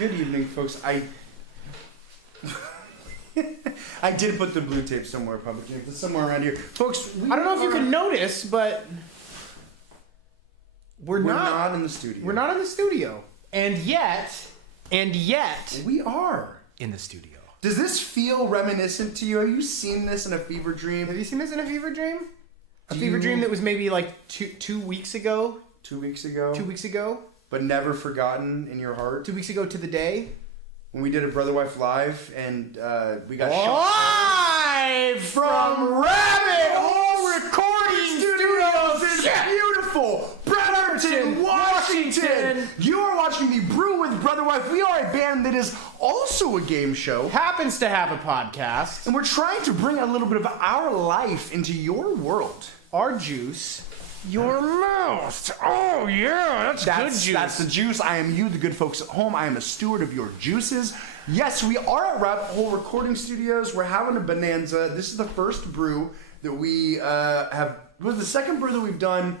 Good evening, folks. I did put the blue tape somewhere publicly. It's somewhere around here. Folks, I don't know if you can notice, but we're not in the studio. We're not in the studio. And yet we are in the studio. Does this feel reminiscent to you? Have you seen this in a fever dream? Have you seen this in a fever dream? A fever dream that was maybe like two weeks ago? 2 weeks ago. 2 weeks ago? But never forgotten in your heart? 2 weeks ago to the day? When we did a Brotherwife live and we got live from Rabbit Hole Recording Studios in beautiful Bremerton, Washington. You are watching the Brew with Brotherwife. We are a band that is also a game show. Happens to have a podcast. And we're trying to bring a little bit of our life into your world. Our juice. Your mouth. Oh, yeah. That's good juice. That's the juice. I am you, the good folks at home. I am a steward of your juices. Yes, we are at Rabbit Hole Recording Studios. We're having a bonanza. This is the first brew that we have. It was the second brew that we've done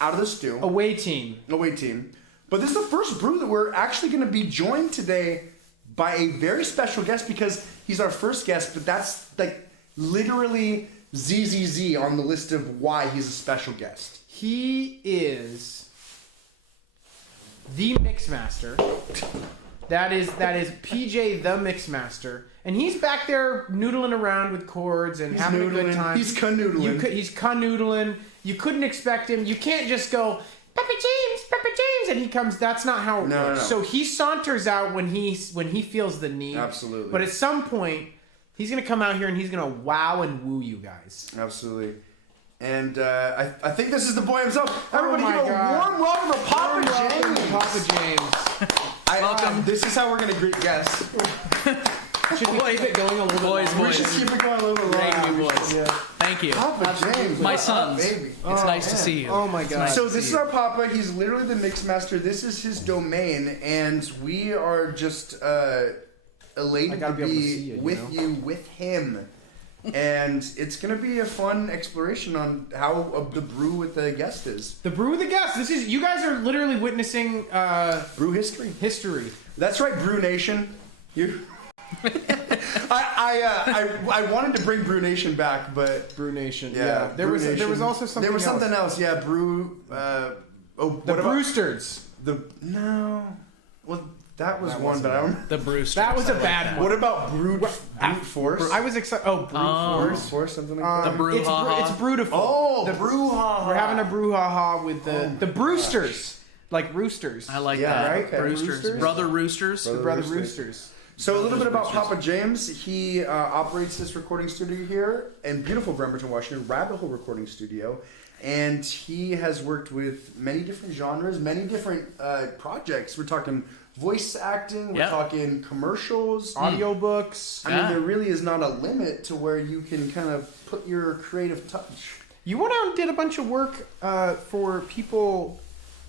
out of the stew. Away team. But this is the first brew that we're actually going to be joined today by a very special guest because he's our first guest, but that's like literally ZZZ on the list of why he's a special guest. He is the Mixmaster. That is PJ the Mixmaster. And he's back there noodling around with chords and having a good time. He's canoodling. He's canoodling. You couldn't expect him. You can't just go, Papa James, and he comes. That's not how it works. No. So he saunters out when he feels the need. Absolutely. But at some point, he's going to come out here and he's going to wow and woo you guys. Absolutely. And I think this is the boy himself. Everybody give a warm welcome to Papa James. Papa James. Welcome. This is how we're going to greet guests. Should we keep it going a little bit longer? We should keep it going a little longer. Thank you, boys. Yeah. Thank you. Papa James. My sons. Baby. It's nice to see you. Oh, my God. So this is our Papa. He's literally the Mixmaster. This is his domain. And we are just elated to be with you, with him. And it's going to be a fun exploration on how the brew with the guest is. The brew with the guest. You guys are literally witnessing brew history. That's right, Brew Nation. I wanted to bring Brew Nation back, but Brew Nation. Yeah. There was also something. There was something else. Yeah, Brew. The Brewsters. Well, that was one, but I don't. The Brewsters. That was a bad one. What about Brute Force? I was excited. Brute Force, something like that. The Brew It's Brewtiful. Oh, the brouhaha. We're having a brouhaha with the Brewsters, like roosters. I like that. Right? Okay. Brewsters. Brother Roosters. Brother Roosters. So a little bit about Papa James. He operates this recording studio here in beautiful Bremerton, Washington, Rabbit Hole Recording Studio. And he has worked with many different genres, many different projects. We're talking voice acting, we're talking commercials, audiobooks. I mean, there really is not a limit to where you can kind of put your creative touch. You went out and did a bunch of work for people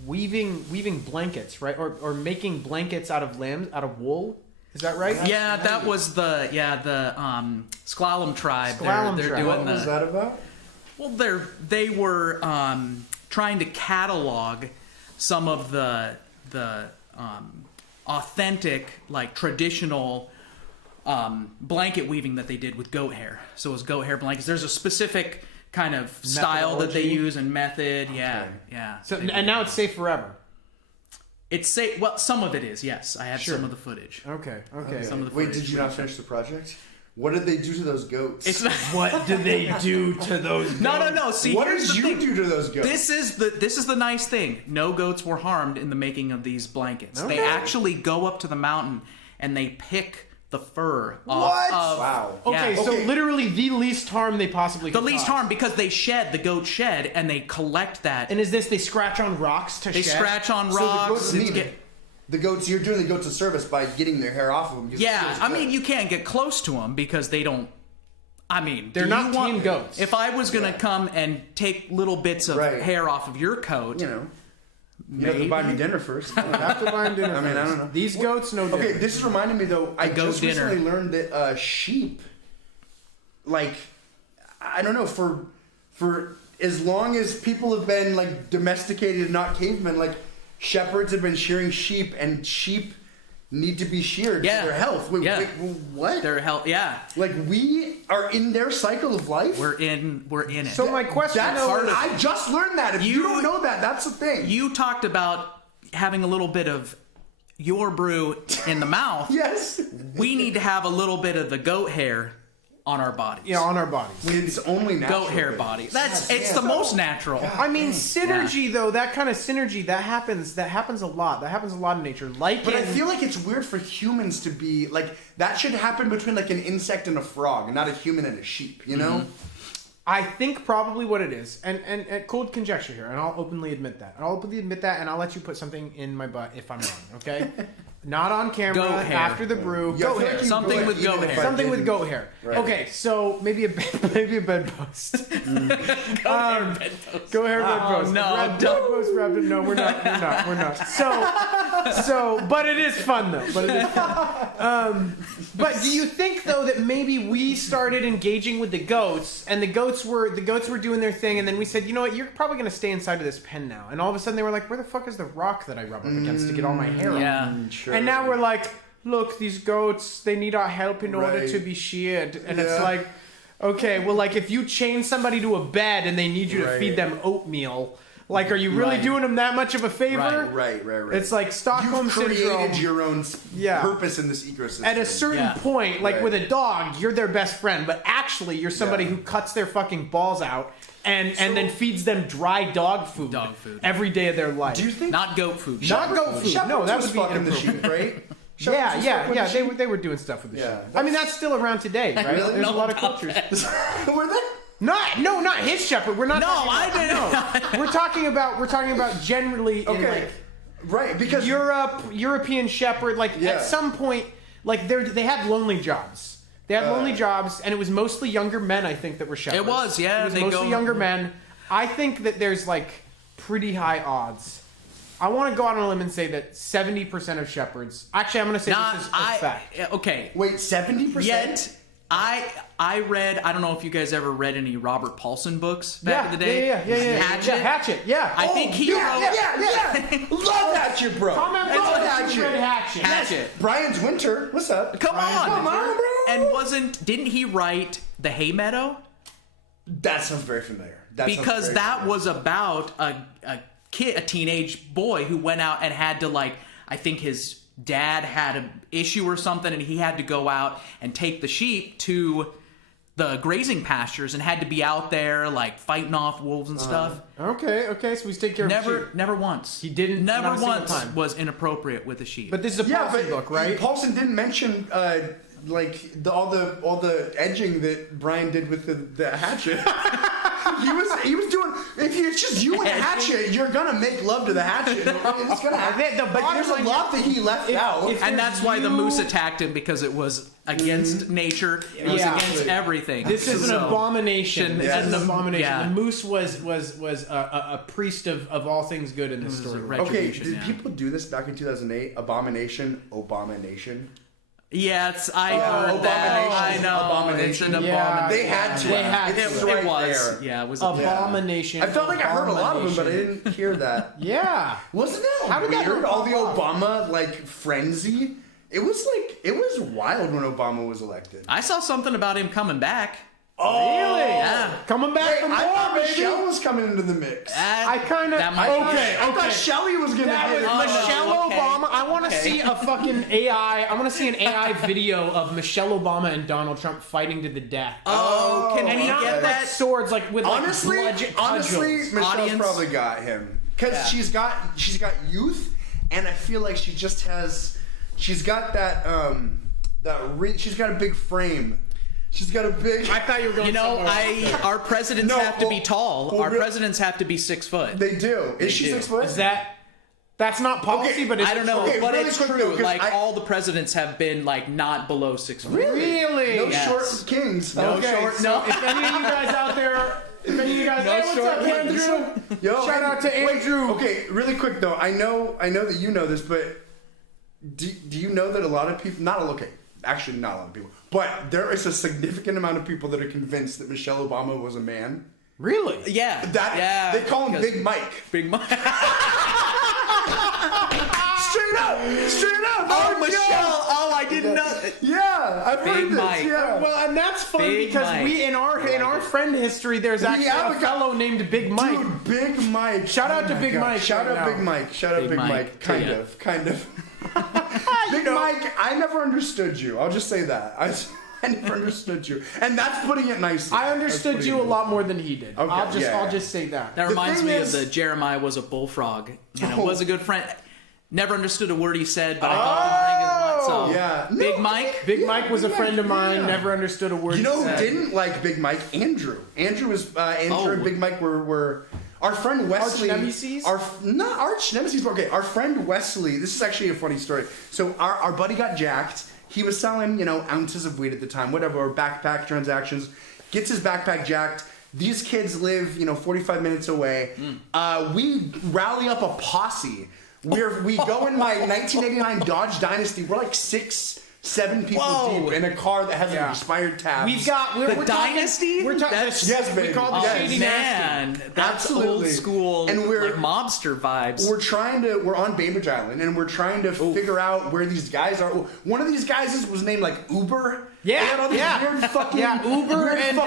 weaving blankets, right? Or making blankets out of wool. Is that right? Yeah, that was the Sklallam tribe. They're doing what was that about? Well, they were trying to catalog some of the authentic, like traditional blanket weaving that they did with goat hair. So it was goat hair blankets. There's a specific kind of style that they use and method. Yeah, yeah. So and now it's safe forever. It's safe. Well, some of it is. Yes, I have some of the footage. Okay. Some of the Wait, footage. did you not finish the project? What did they do to those goats? It's not, what did they do to those goats? No. See, what did you do to those goats? This is the nice thing. No goats were harmed in the making of these blankets. Okay. They actually go up to the mountain and they pick the fur off What? of... Wow. Okay, so literally the least harm they possibly could The least cause. harm because the goats shed and they collect that. And is this they scratch on rocks to They shed? scratch on So rocks. the goats, you're doing the goats a service by getting their hair off of them. Yeah, I mean, you can't get close to them because they don't... I mean, they're not tame goats. If I was going to come and take little bits of hair off of your coat... You have to buy me dinner first. You have to buy them dinner I mean, I don't know. These goats, no dinner. Okay, this is reminding me, though, I just recently learned that sheep, like, I don't know, for as long as people have been, like, domesticated and not cavemen, like, shepherds have been shearing sheep, and sheep need to be sheared for their health. Wait, what? Their health, yeah. Like, we are in their cycle of life? We're in it. So my question, I just learned that. If you don't know that, that's the thing. You talked about having a little bit of your brew in the mouth. Yes. We need to have a little bit of the goat hair on our bodies. Yeah, on our bodies. It's only natural. Goat hair body. It's the most natural. I mean, synergy though, that kind of synergy that happens a lot. That happens a lot in nature. But I feel like it's weird for humans to be like that. Should happen between like an insect and a frog, and not a human and a sheep. You know. I think probably what it is, and cold conjecture here, and I'll openly admit that. And I'll let you put something in my butt if I'm wrong. Okay. Not on camera. Goat hair. After the brew. Yeah, goat hair. Something with goat hair. Something with goat hair. Right. Okay, so maybe a bedpost. Goat hair bedpost. No, bedpost wrapped in. No, we're not. So, but it is fun though. But do you think though that maybe we started engaging with the goats, and the goats were doing their thing, and then we said, you know what, you're probably gonna stay inside of this pen now, and all of a sudden they were like, where the fuck is the rock that I rub up against to get all my hair off? Sure. And now we're like, look, these goats, they need our help in order to be sheared. And it's like, okay, well, like if you chain somebody to a bed and they need you to feed them oatmeal, like, are you really doing them that much of a favor? Right. It's like Stockholm Syndrome. Syndrome. You've created your own purpose in this ecosystem. At a certain point, like with a dog, you're their best friend, but actually you're somebody who cuts their fucking balls out and then feeds them dry dog food every day of their life. Do you think not goat food? Not goat food. No, that would be fucking the sheep, right? Yeah. They were doing stuff with the sheep. I mean, that's still around today, right? Really? There's a lot of cultures. Were they? Not his shepherd. We're not. No, I didn't. We're talking about generally in like right, because European shepherd. Like at some point, like they had lonely jobs. They had lonely jobs, and it was mostly younger men, I think, that were shepherds. It was, yeah. It was mostly younger men. I think that there's like pretty high odds. I want to go out on a limb and say that 70% of shepherds. Actually, I'm going to say this is a fact. Okay. Wait, 70%? Yet, I read, I don't know if you guys ever read any Robert Paulson books back in the day. Yeah. Hatchet. I think he wrote... Yeah. Love Hatchet, bro. Comment below if you read Hatchet. Hatchet. Brian's Winter. What's up? Come on, bro. And didn't he write The Hay Meadow? That sounds very familiar. Because that was about a teenage boy who went out and had to, like, I think his dad had an issue or something, and he had to go out and take the sheep to the grazing pastures and had to be out there, like, fighting off wolves and stuff. Okay, so he's taking care of sheep. Never once. He didn't. Never not once was inappropriate with the sheep. But this is a Paulson book, right? Paulson didn't mention like all the edging that Brian did with the hatchet. he was doing. If it's just you and the hatchet, you're gonna make love to the hatchet. It's gonna happen. There's a lot that he left out, and that's why the moose attacked him, because it was against nature. It was against everything. This is an abomination. This is an abomination. Yeah. The moose was a priest of all things good in this story. Okay, did people do this back in 2008? Abomination. Yes, I heard that. I know. Abomination. It's an abomination. They had to. It was. Yeah, it was. Abomination. I felt like I heard a lot of them, but I didn't hear that. Yeah. Wasn't that How did weird? that All the Obama frenzy. It was wild when Obama was elected. I saw something about him coming back. Oh, really? Yeah. Coming back from I thought war, Michelle baby. was coming into the mix. I kind of. I thought Shelly was gonna get it. Michelle Obama. I want to see a fucking AI. I want to see an AI video of Michelle Obama and Donald Trump fighting to the death. Oh, can we not get like that? swords, like with Honestly, Michelle's Audience. probably got him because she's got youth, and I feel like she's got that she's got a big frame. She's got a big. I thought you were going. Our presidents have to be tall. Our presidents have to be 6 foot. They do. Is she 6 foot? Is that? That's not policy, but I don't know. Okay, but really it's quick true. though, like all the presidents have been like not below 6 foot. Really? No Yes. short kings. No. If any of you guys out there, hey, what's up, Andrew? Yo, Shout out to Andrew. Okay, really quick though. I know that you know this, but do you know that a lot of people? Actually, not a lot of people, but there is a significant amount of people that are convinced that Michelle Obama was a man. Really? Yeah. They call him Big Mike. Big Mike. Straight Straight up. Oh, Michelle. Oh, I didn't know. Yeah, I've heard Big this. Mike. Yeah. Well, and that's funny Big because Mike. we in our friend history, there's actually have a a fellow named Big Mike. Dude, Big Mike. Shout out to my Big God. Mike Shout right out now. Big Mike. Shout out Big Big Mike. Mike. Kind Yeah. of. Big Mike, I never understood you. I'll just say that. I never understood you. And that's putting it nicely. I understood you a lot more than he did. Okay, I'll just say that. That reminds thing me is- of the Jeremiah was a bullfrog. You know, Oh. was a good friend. Never understood a word he said, but I thought the thing is what. So, Yeah. Big No, Mike. Big Mike was a Big friend Mike, of mine. yeah. Never understood a word. You know he who said. didn't like Big Mike? Andrew. Andrew and Big Mike were our friend Wesley. Arch-nemesis? Not arch nemesis. Okay, our friend Wesley. This is actually a funny story. So our buddy got jacked. He was selling ounces of weed at the time, whatever, or backpack transactions. Gets his backpack jacked. These kids live 45 minutes away. We rally up a posse. We go in my 1989 Dodge Dynasty. We're like 6-7 people Whoa. deep in a car that has Yeah. expired tabs. We've got The Dynasty? We're talking. That's- Yes, we baby. call it the Yes. Shady Nasty. Man, that's Absolutely. old school, And we're- like mobster vibes. We're on Bainbridge Island, and we're trying to figure out where these guys are. One of these guys was named like Uber. Yeah, They had all these yeah. weird fucking Yeah, Uber weird and,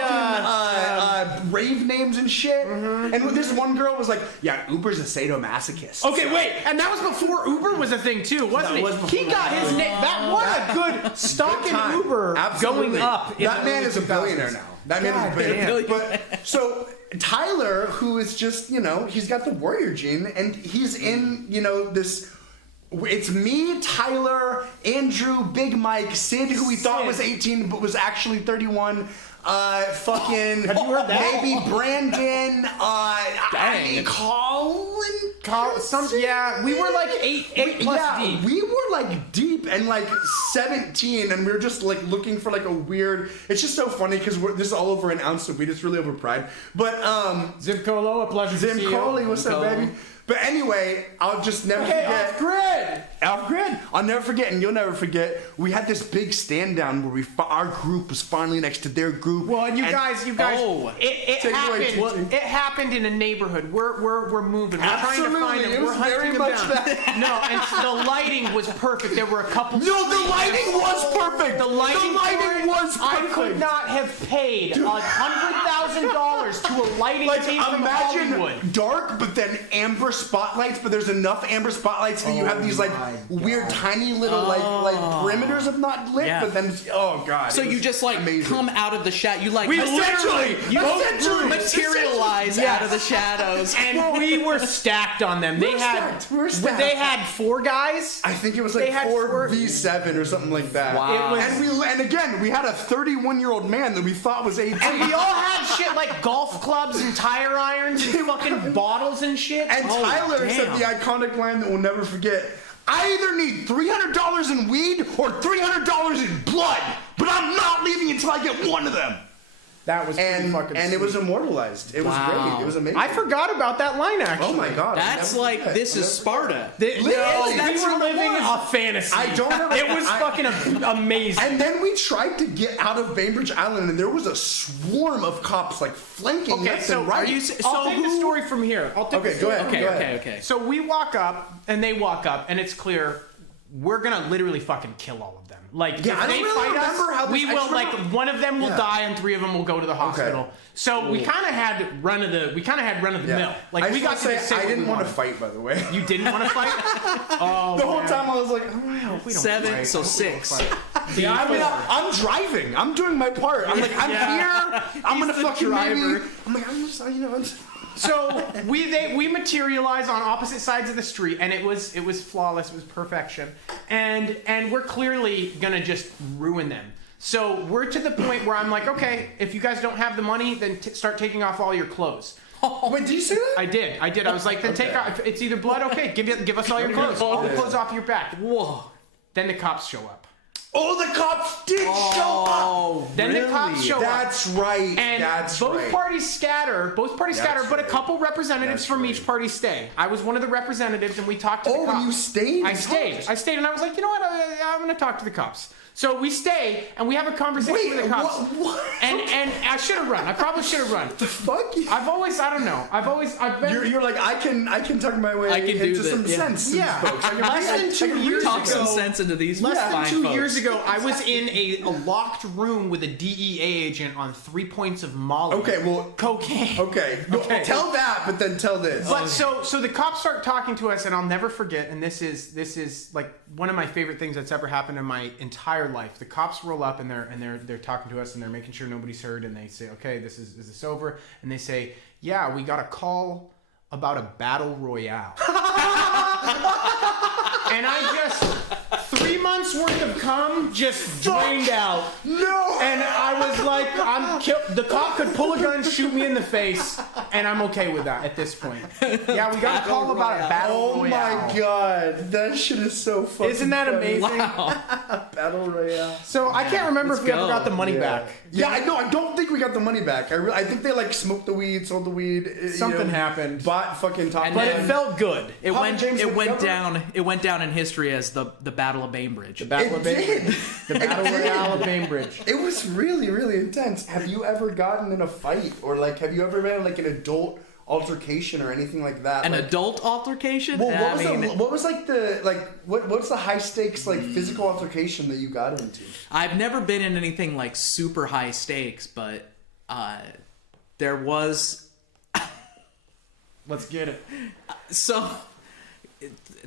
rave names and shit. And this one girl was like, "Yeah, Uber's a sadomasochist." Okay, wait, and that was before Uber was a thing too, wasn't That it? was before He got his name. That was a good stock Good in time. Uber Absolutely. going up. In That the man early is a 2000s. billionaire now. That man God is a billionaire. damn. But so Tyler, who is just he's got the warrior gene, and he's in this. It's me, Tyler, Andrew, Big Mike, Sid, who we thought was 18 but was actually 31. Fucking. Have you heard that? Maybe Brandon. Dang. We were like eight plus deep. We were like deep and like 17, and we were just like looking for like a weird. It's just so funny because this is all over an ounce of weed. It's really over pride. But Zimcolo, a pleasure to Zim see you. Coley, what's up, baby? But anyway, I'll just never Okay, forget. off grid. Off grid. I'll never forget, and you'll never forget. We had this big stand down where our group was finally next to their group. Well, and you guys, Oh. it Take it away, happened. TT. It happened in a neighborhood. We're moving. We're Absolutely, trying to find it them. We're was hunting very them much down. that. No, and the lighting was perfect. There were a couple. No, the street lighting lamps. was perfect. The lighting was I perfect. could not have paid $100,000 to a lighting Like, team from imagine Hollywood. dark, but then amber spotlights. But there's enough amber spotlights that you have these like weird, tiny little like perimeters of not lit. Yeah. But then, oh god. So it you was just like amazing. come out of the shadow. You like We Essentially, you essentially, materialize Yes. out of the shadows. And we were stacked on them. They had We were stacked. they had 4 guys. I think it was They like had 4v7 or something like that. Wow. It was- And again we had a 31-year-old man that we thought was 18. And we all had shit like golf clubs and tire irons and fucking bottles and shit. And Oh, Tyler said damn. the iconic line that we'll never forget. I either need $300 in weed or $300 in blood, but I'm not leaving until I get one of them. That was pretty And fucking it sweet. was immortalized. It was Wow. great. It was amazing. I forgot about that line actually. Oh my god. That's I'll never like forget. this I'll is never Sparta. Literally, No, that's we were what it living was. a fantasy. I don't ever- It was I- fucking amazing. And then we tried to get out of Bainbridge Island, and there was a swarm of cops like flanking Okay, left so and right. are you? I'll So take the who? story from here. I'll take Okay, the go story ahead. from Okay, Go here. ahead. okay. So we walk up, and they walk up, and it's clear we're gonna literally fucking kill all of them. Like, Yeah, if I don't they really fight us, remember how this- we I will just like remember- one of them will Yeah. die, and 3 of them will go to the hospital. So we kind of had run of the mill. Like I we just got wanna to say say I what didn't we want to wanted. fight, by the way. You didn't want to fight? Oh, The whole man. time I was like, oh, We don't 7, fight. so 6. yeah, I mean, I'm driving. I'm doing my part. I'm like, I'm here. I'm gonna the fucking driver. maybe. I'm like, I'm just, it's- So we materialize on opposite sides of the street, and it was flawless. It was perfection, and we're clearly gonna just ruin them. So we're to the point where I'm like, okay, if you guys don't have the money, then start taking off all your clothes. Wait, did you say that? I did. I was like, then take Okay. off. It's either blood, okay. Give us all your clothes. All the clothes off your back. Whoa. Then the cops show up. Oh, the cops did show up. Oh, Then really? the cops show up. That's right. And That's both right. parties scatter. Both parties That's scatter, but a right. couple representatives That's from right. each party stay. I was one of the representatives, and we talked to the Oh, cops. you stayed? I stayed, and I was like, you know what? I'm going to talk to the cops. So we stay and we have a conversation with the cops. What? And I should have run. I probably should have run. The fuck? I've been. You're like, I can tuck my way into some sense. to Yeah. these folks. I can Less than 2 years Talk some ago. sense into these Less fine than 2 folks. years ago, I was in a locked room with a DEA agent on 3 points of Molly. Okay, well, Cocaine. okay. Well, tell that, but then tell this. But so the cops start talking to us, and I'll never forget. And this is like one of my favorite things that's ever happened in my entire life. The cops roll up and they're talking to us and they're making sure nobody's heard. And they say, "Okay, is this over?" And they say, "Yeah, we got a call about a battle royale." And I just 3 months worth of cum just drained out. No. And I was like, I'm killed. The cop could pull a gun, shoot me in the face, and I'm okay with that at this point. Yeah, we got a call about a battle Oh royale. my god, that shit is so fucking. Isn't that funny. amazing? Battle Royale. So I can't remember if we ever go. got the money back. Yeah, I know. I don't think we got the money back. I think they like smoked the weed, sold the weed. Something happened. Bought fucking top. And But then- it felt good. It Papa went. James It would went never- down. It went down in history as the Battle of Bainbridge. The Battle It of Bainbridge. did. The Battle Royale of Bainbridge. It was really, really intense. Have you ever gotten in a fight, or like, have you ever been in like an adult altercation or anything like that? An like, adult altercation. Well, I what was like the what's the high stakes like physical altercation that you got into? I've never been in anything like super high stakes, but there was. Let's get it. So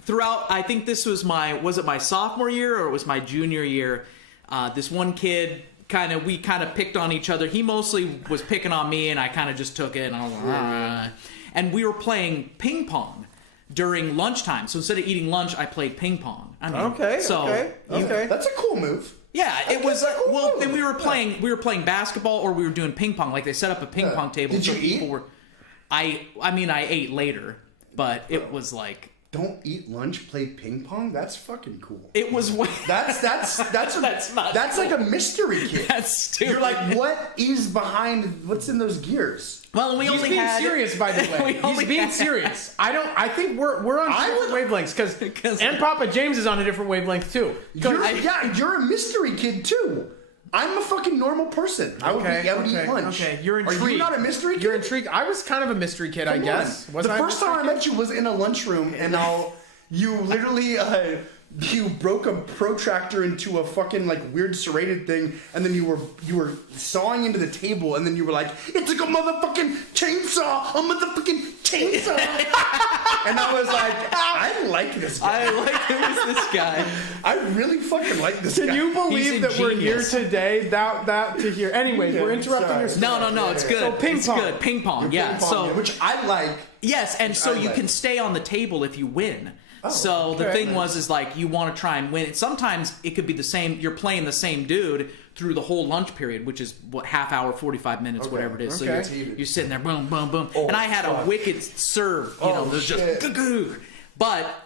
throughout, I think this was was it my sophomore year or it was my junior year? This one kid we kind of picked on each other. He mostly was picking on me, and I kind of just took it. And I was like, "Ah." And we were playing ping pong during lunchtime. So instead of eating lunch, I played ping pong. I mean, Okay. That's a cool move. Yeah, it was That's a cool well. move. Then we were playing basketball, or we were doing ping pong. Like they set up a ping pong table. Did so you people eat? were. I mean, I ate later, but it was like Don't eat lunch, play ping pong. That's fucking cool. it was. That's not that's like a mystery kid. That's stupid. You're like, what is behind? What's in those gears? well, we He's only being had serious, by the way. we He's only being had- serious. I think we're on I different would- wavelengths Because- and Papa James is on a different wavelength too. You're a mystery kid too. I'm a fucking normal person. I would eat lunch. Okay, you're intrigued. Are you not a mystery kid? You're intrigued. I was kind of a mystery kid, I Come guess. on. Wasn't The I a first time I mystery met you was in a lunchroom, and you literally you broke a protractor into a fucking like weird serrated thing, and then you were sawing into the table, and then you were like, "It's like a motherfucking chainsaw, a motherfucking chainsaw," and I was like, "I like this guy. I like who is this guy? I really fucking like this guy." Can you believe He's that we're here ingenious. today? That to hear. Anyways, we're interrupting your sorry. No, it's good. So ping It's pong. good. Ping pong. Ping Yeah. pong, So which I like. yes, and so I you like. can stay on the table if you win. So the okay. thing is like you want to try and win. Sometimes it could be the same. You're playing the same dude through the whole lunch period, which is what half hour, 45 minutes, Okay. whatever it is. Okay. So you're sitting there, boom, boom, boom, Oh, and I had fuck. a wicked serve. You know, there's shit. just but.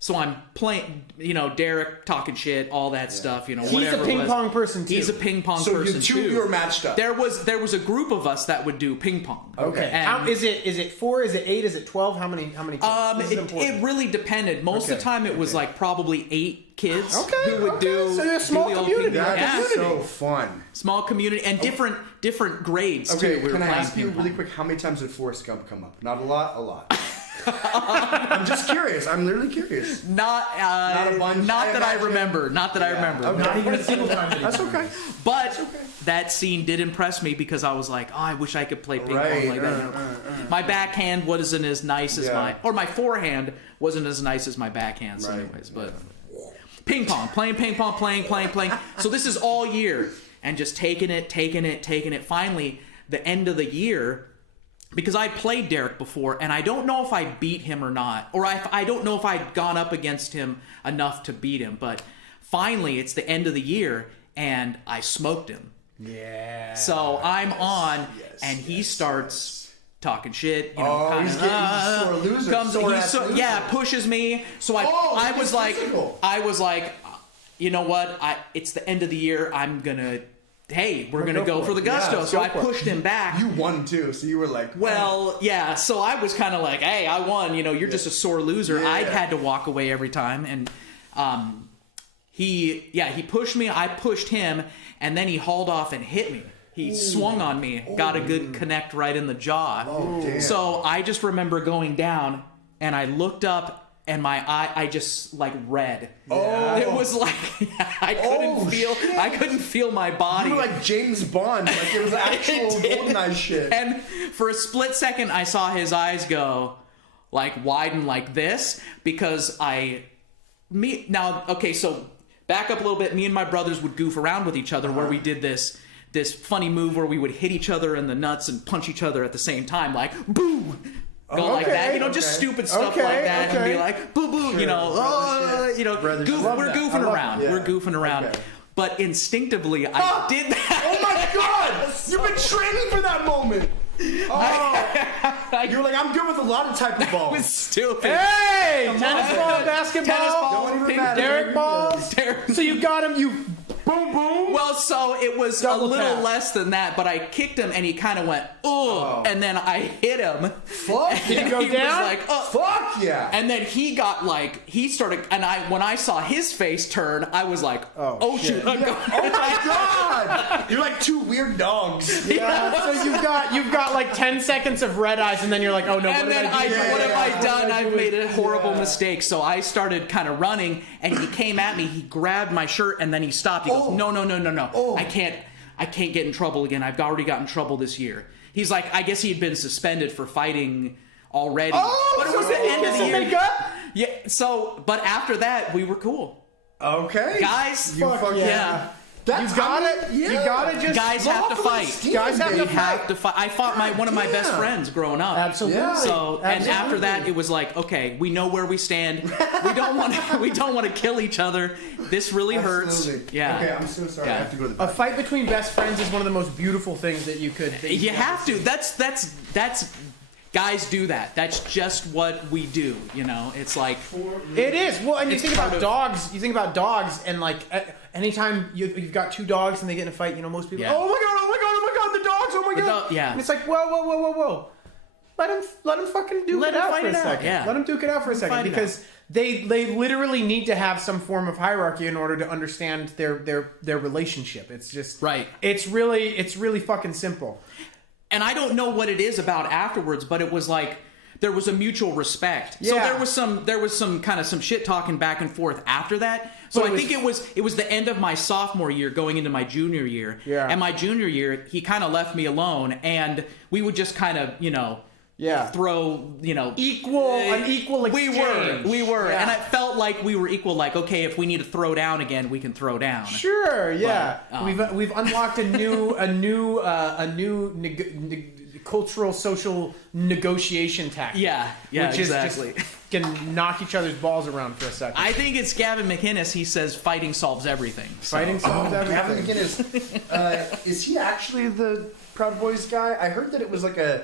So I'm playing, Derek talking shit, all that stuff, He's whatever. a it ping was. pong person too. He's a ping pong So person you were matched up. There was a group of us that would do ping pong. Okay. And, How, is it 4? Is it 8? Is it 12? How many? This is important. it really depended. Most of the time, it was like probably 8 kids Okay, who would okay. do. So you're a small do the old community. ping pong. That's Yeah, so fun. small community and different grades Okay, too. We were can I playing ask you ping really pong. quick, how many times did Forrest Gump come up? Not a lot, a lot. I'm just curious. I'm literally curious. Not a bunch, not I that I imagine. remember. Not that I remember. Okay. Not even a single time. did he That's come in. okay. But that scene did impress me because I was like, oh, I wish I could play ping Right, pong like that. My backhand wasn't as nice as Yeah. my forehand wasn't as nice as my backhand. So Right, anyways, but ping pong, playing ping pong, playing. So this is all year and just taking it. Finally, the end of the year. Because I played Derek before, and I don't know if I beat him or not. Or I don't know if I'd gone up against him enough to beat him. But finally, it's the end of the year, and I smoked him. Yeah. So I'm on, and he starts talking shit. Oh, he's a sore loser. Sore-ass loser. Yeah, pushes me. So I Oh, was he's like, physical. you know what? It's the end of the year. We're gonna go go for for it. the gusto. Yeah, So go I for it. pushed him back. You won too, so you were like, Well, yeah. So I was kind of like, "Hey, I won. You're just a sore loser." Yeah. I had to walk away every time, and he pushed me, I pushed him, and then he hauled off and hit me. He swung on me, got a good connect right in the jaw. Oh, damn. So I just remember going down, and I looked up, and my eye, I just like red. Oh. It was like I couldn't feel my body. You were like James Bond, like it was actual GoldenEye shit. And for a split second, I saw his eyes go like widen like this because so back up a little bit. Me and my brothers would goof around with each other where we did this funny move where we would hit each other in the nuts and punch each other at the same time, like boo. Go like that, just stupid stuff like that, and be like, boo boo, Sure. we're goofing around. Yeah. We're goofing around. Okay. But instinctively, I did that. Oh my god! You've been training for that moment! Oh. You're like, I'm good with a lot of type of It balls. was stupid. Hey! Tennis ball, basketball, Tennis ball, Don't even ping- matter. Derek balls. Derek- So you got him, you boom boom. Well, so it was Double a little tap. less than that, but I kicked him and he kind of went, oh, and then I hit him. Fuck And Did he go down? was like, oh. Fuck yeah! And then he got like, he started, and when I saw his face turn, I was like, oh shoot. shit. I'm going. Oh my god! You're like two weird dogs. Yeah, so you've got like 10 seconds of red eyes, and then you're like, oh no, And what then did I do? what have I What done? did I I've do? made a horrible mistake. So I started kind of running, and he came at me. He grabbed my shirt, and then he stopped. He goes, no. Oh. I can't get in trouble again. I've already gotten in trouble this year. He's like, I guess he had been suspended for fighting already. Oh, but it so was the end of Does the it year. make up? Yeah. So, but after that, we were cool. Okay. Guys, You Fuck fucking... yeah. That's You gotta, how you gotta just Guys have to fight. Guys have We to have to fight. I fought one of my best damn. friends growing up. Absolutely. Yeah. So and Absolutely. after that, it was like, okay, we know where we stand. We don't want to kill each other. This really hurts. Absolutely. Yeah. Okay, I'm so sorry. Yeah. I have to go to the A fight between best friends is one of the most beautiful things that you could. You have to. That's guys do that. That's just what we do. It's like It is. Well, and you It's think part about of- dogs. You think about dogs, and like anytime you've got two dogs and they get in a fight, most people. Yeah. Oh my god, the dogs! Oh my The god! dog- yeah. And it's like, whoa. Let him fucking duke Let it him out fight for a it out, second. yeah. Let him duke it out for a second fight it because they literally need to have some form of hierarchy in order to understand their relationship. It's just Right. It's really fucking simple. and I don't know what it is about afterwards, but it was like there was a mutual respect. So Yeah. there was some kind of some shit talking back and forth after that. So But I think it was the end of my sophomore year going into my junior year. Yeah. And my junior year, he kind of left me alone, and we would just kind of throw an equal exchange. We were, Yeah. and it felt like we were equal. Like, okay, if we need to throw down again, we can throw down. Sure, yeah. But, We've unlocked a new cultural social negotiation tactic. Yeah, which exactly. is just can knock each other's balls around for a second. I think it's Gavin McInnes. He says fighting solves everything. So. Fighting solves Gavin everything. McInnes. Is he actually the Proud Boys guy? I heard that it was like a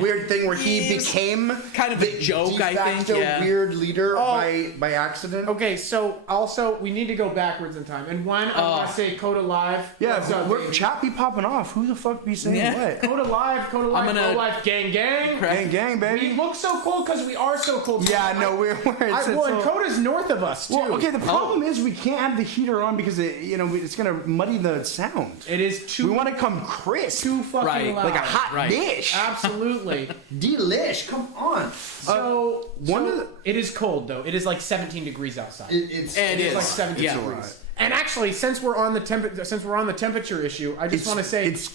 weird thing where he he's became kind of a the joke, de I think, facto yeah. weird leader Oh. by accident. Okay, so also we need to go backwards in time. And one, I want to say Coda Live. Yeah, What's up, we're baby? chat be popping off. Who the fuck be saying Yeah. what? Coda Live, I'm gonna- Coda Live, gang. Gang, gang, baby. We look so cool because we are so cool. Yeah, no, we're Well, and Coda's north of us too. well, okay. The problem is we can't have the heater on because it's gonna muddy the sound. It is too. We want to come crisp, too fucking Right. loud. like a hot Right. dish. Absolutely. Delish, come on. So, one of the- it is cold though. It is like 17 degrees outside. It's It is. like 17 Yeah. degrees. And actually, since we're on the temperature issue, I just want to say it's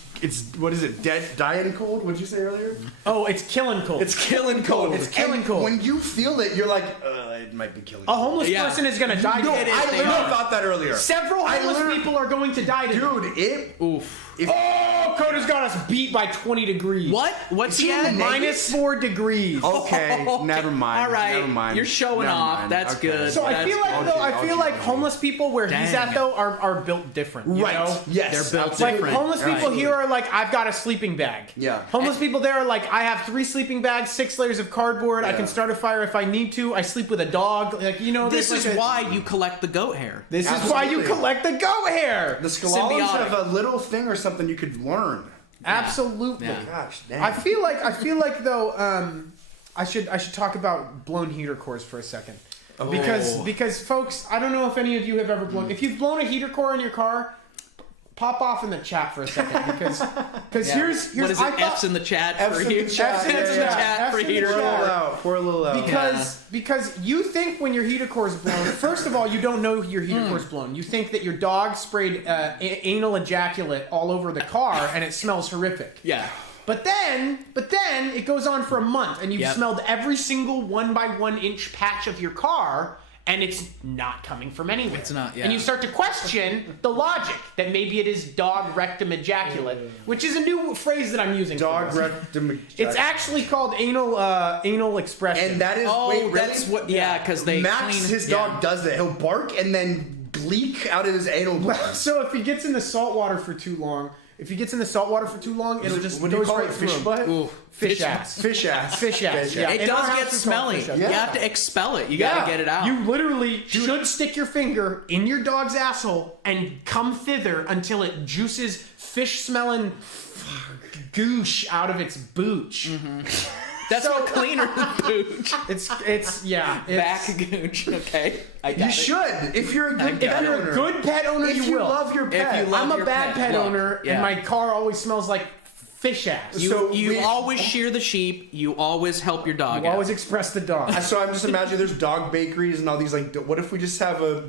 what is it? Dying cold? What'd you say earlier? it's killing cold. It's killing cold. It's killing And cold. When you feel it, you're like, it might be killing. A homeless Yeah. person is gonna die. No, It is, I they literally are. thought that earlier. Several I homeless literally- people are going to die today. Dude, it. Oof. Oh, Coda's got us beat by 20 degrees. What? What's Is he he in at? the Minus 4 degrees. Okay, never mind. All right. Never mind. You're showing Never off. mind. That's Okay. good. So I That's feel like good. though, I Okay, feel like okay. homeless people where he's Dang. at though are built different. You Right. know? Yes. They're built absolutely. Like different. homeless people Right. here are like, I've got a sleeping bag. Yeah. Homeless people there are like, I have 3 sleeping bags, 6 layers of cardboard. I Yeah. can start a fire if I need to. I sleep with a dog. Like This there's is like why you collect the goat hair. This is why you Absolutely. collect the goat hair. The Skalals Symbiotic. have a little thing or something you could learn. Absolutely. Yeah. Gosh, dang. I feel like though I should talk about blown heater cores for a second. Because folks, I don't know if any of you have ever blown. If you've blown a heater core in your car, pop off in the chat for a second because here's what is it? F's in the chat for heater. F's in the chat for heater. Pour a little out. Because you think when your heater core is blown, first of all, you don't know your heater core is blown. You think that your dog sprayed anal ejaculate all over the car and it smells horrific. Yeah. But then it goes on for a month and you've smelled every single 1 by 1 inch patch of your car and it's not coming from anywhere. It's not, yeah. And you start to question the logic that maybe it is dog rectum ejaculate, which is a new phrase that I'm using. Dog rectum ejaculate. It's actually called anal expression. And that is that's what because they Max, clean, his dog does that. He'll bark and then bleak out of his anal glands. So if he gets in the salt water for too long, it'll just what do you goes call right it? through Fish him. butt? Ooh, Fish ass. Fish ass. Fish ass. Yeah. It In our does house, get we call it smelly. fish ass. You have to expel it. You got to get it out. You literally should stick your finger in your dog's asshole and come thither until it juices fish-smelling goosh out of its booch. That's what cleaner than pooch. It's Back gooch. Okay. You should. If you're a good pet If you're owner. a good pet owner, If you you will. love your pet. If you love I'm a your bad pet look, owner, and my car always smells like fish ass. You always shear the sheep. You always help your dog You out. always express the dog. So I'm just imagining there's dog bakeries and all these like. What if we just have a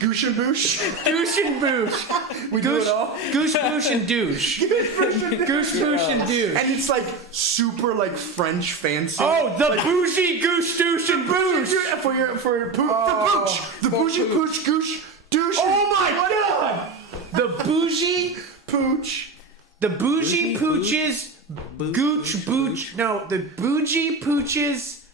goosh and boosh? Goosh and boosh. We do it all. Goosh, boosh, and douche. Goosh, boosh, and douche. And it's like super like French fancy. Oh, the bougie goosh, douche, and boosh. For pooch. The bougie pooch goosh douche. Oh my god! The bougie pooch. The bougie pooches, gooch booch. No, the bougie pooches,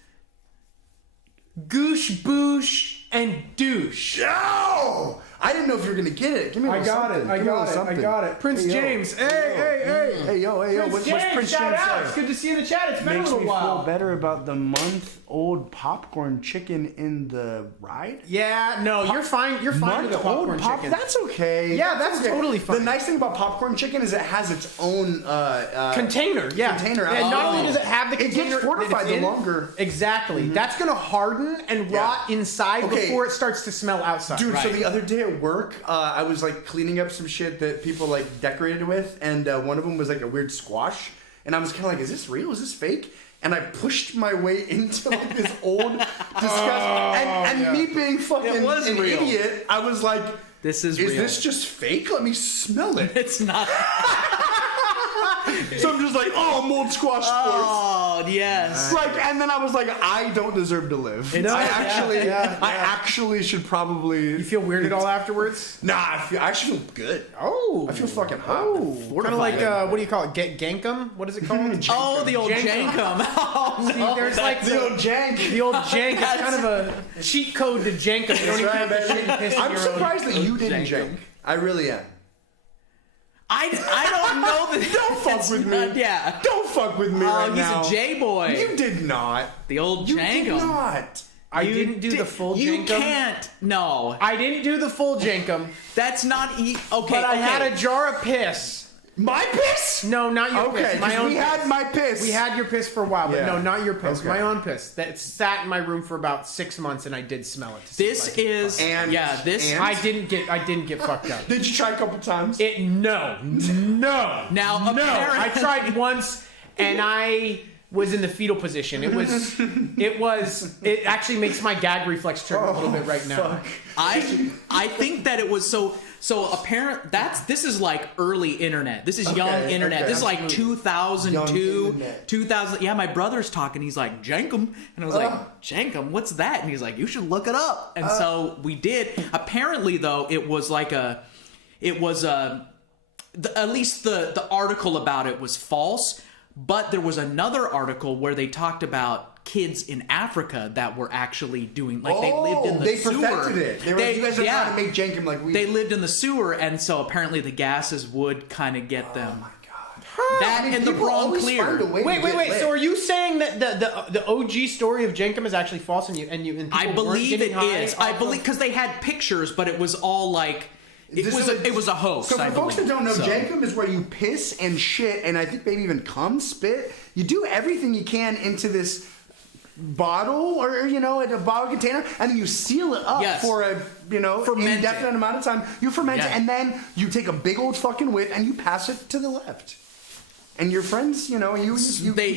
goosh boosh, and douche. No! I didn't know if you were gonna get it. Give me a little something. Give me a little something. Prince James. Hey. Hey yo. What's Prince shout James out. say? It's good to see you in the chat. It's been a Makes little me feel while. better about the month-old popcorn chicken in the ride. Yeah, no, you're fine. You're fine with the popcorn chicken. That's okay. Yeah, that's totally fine. The nice thing about popcorn chicken is it has its own Container, yeah. Container. And not only does it have the It gets container, fortified that it's the in, longer. Exactly. That's gonna harden and rot inside before it starts to smell outside. Dude, so Right. the other day at work, I was like cleaning up some shit that people like decorated with, and one of them was like a weird squash, and I was kind of like, "Is this real? Is this fake?" And I pushed my way into like this old, disgusting, and me being fucking It was an real. idiot, I was like, This is "Is real. this just fake? Let me smell it." It's not. So I'm just like, "Oh, mold squash sports." Oh yes. Like, and then I was like, I don't deserve to live. I actually should probably. You feel weird at all afterwards? Nah, I actually feel good. Oh, I feel fucking hot. kind of like what do you call it? Gankum? What is it called? Oh, the old Jankum. Oh See, no. there's like The old jank. the old jank. It's kind of a cheat code to jankum. You don't even have to shit and piss in I'm your surprised that you didn't jank. jank. I really am. I don't know that. Don't fuck with me. Yeah. Don't fuck with me Oh, right he's now. a J boy. You did not. The old You Jankum. did not. I didn't do the full You jankum. can't. No. I didn't do the full jankum, That's not. Okay. but I okay. had a jar of piss. My piss? No, not your Okay, piss. My 'cause own we piss. had my piss. We had your piss for a while, but Yeah. no, not your piss. Okay. My own piss. That sat in my room for about 6 months, and I did smell it. to see This if I could is. fuck. And- yeah. This. and- I didn't get fucked up. Did you try a couple times? No. Now, No, apparently- I tried once, and I was in the fetal position. It actually makes my gag reflex trigger a little bit right now. I think that it was so apparent. This is like early internet. This is young internet. okay, This is like absolutely. 2002, Young internet. 2000. Yeah, my brother's talking. He's like Jankum, and I was like Jankum, what's that? And he's like, you should look it up. And so we did. Apparently, though, it was at least the article about it was false. But there was another article where they talked about kids in Africa that were actually doing they lived in the sewer. They perfected it. They were, you guys are trying to make jankum like we. They lived in the sewer, and so apparently the gases would kind of get them. Oh my god. That I mean, and the people wrong always clear. find a way to Wait. get lit. So are you saying that the OG story of Jankum is actually false, and I people believe weren't it getting high is. I off believe of- because they had pictures, but it was all like it was a hoax. So for I folks that believe. don't know, So- jankum is where you piss and shit, and I think maybe even cum, spit. You do everything you can into this bottle or in a bottle container, and then you seal it up Yes. for a Ferment it. indefinite amount of time. You ferment it, Yeah. and then you take a big old fucking whiff and you pass it to the left. And your friends, you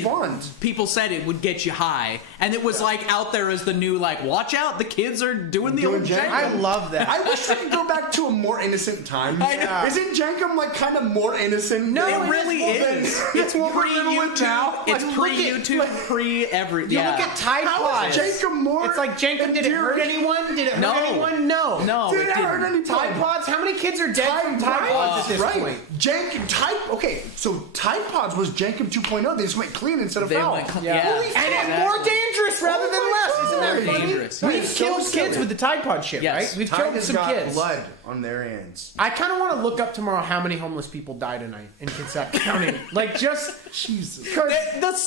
bond. People said it would get you high, and it was like out there as the new watch out, the kids are doing the old Jenkem. I Jenkem. love that. I wish we could go back to a more innocent time. I know. Isn't Jenkem kind of more innocent? No, than- it really than- is. than It's what we're living with now? It's Like, pre-YouTube, pre-every. You look at Tide How Pods. is Jenkem more? It's like Jenkem. Did it hurt endearing? anyone? Did it hurt No. anyone? No. No, Did it it hurt didn't. any Tide Pods. How many kids are dead from Tide Pods at this right. point? Jenkem Tide. Okay, so Tide Pods was Jenkem 2.0. They just went clean instead of They foul. went clean. Yeah. Yeah. Holy And Exactly. more dangerous rather than less. Isn't that Very funny? dangerous. We've That's so killed kids silly. with the Tide Pod shit, Yes. right? We've Tide killed has some got kids. blood on their hands. I kind of want to look up tomorrow how many homeless people die tonight in Kitsap County. Jesus.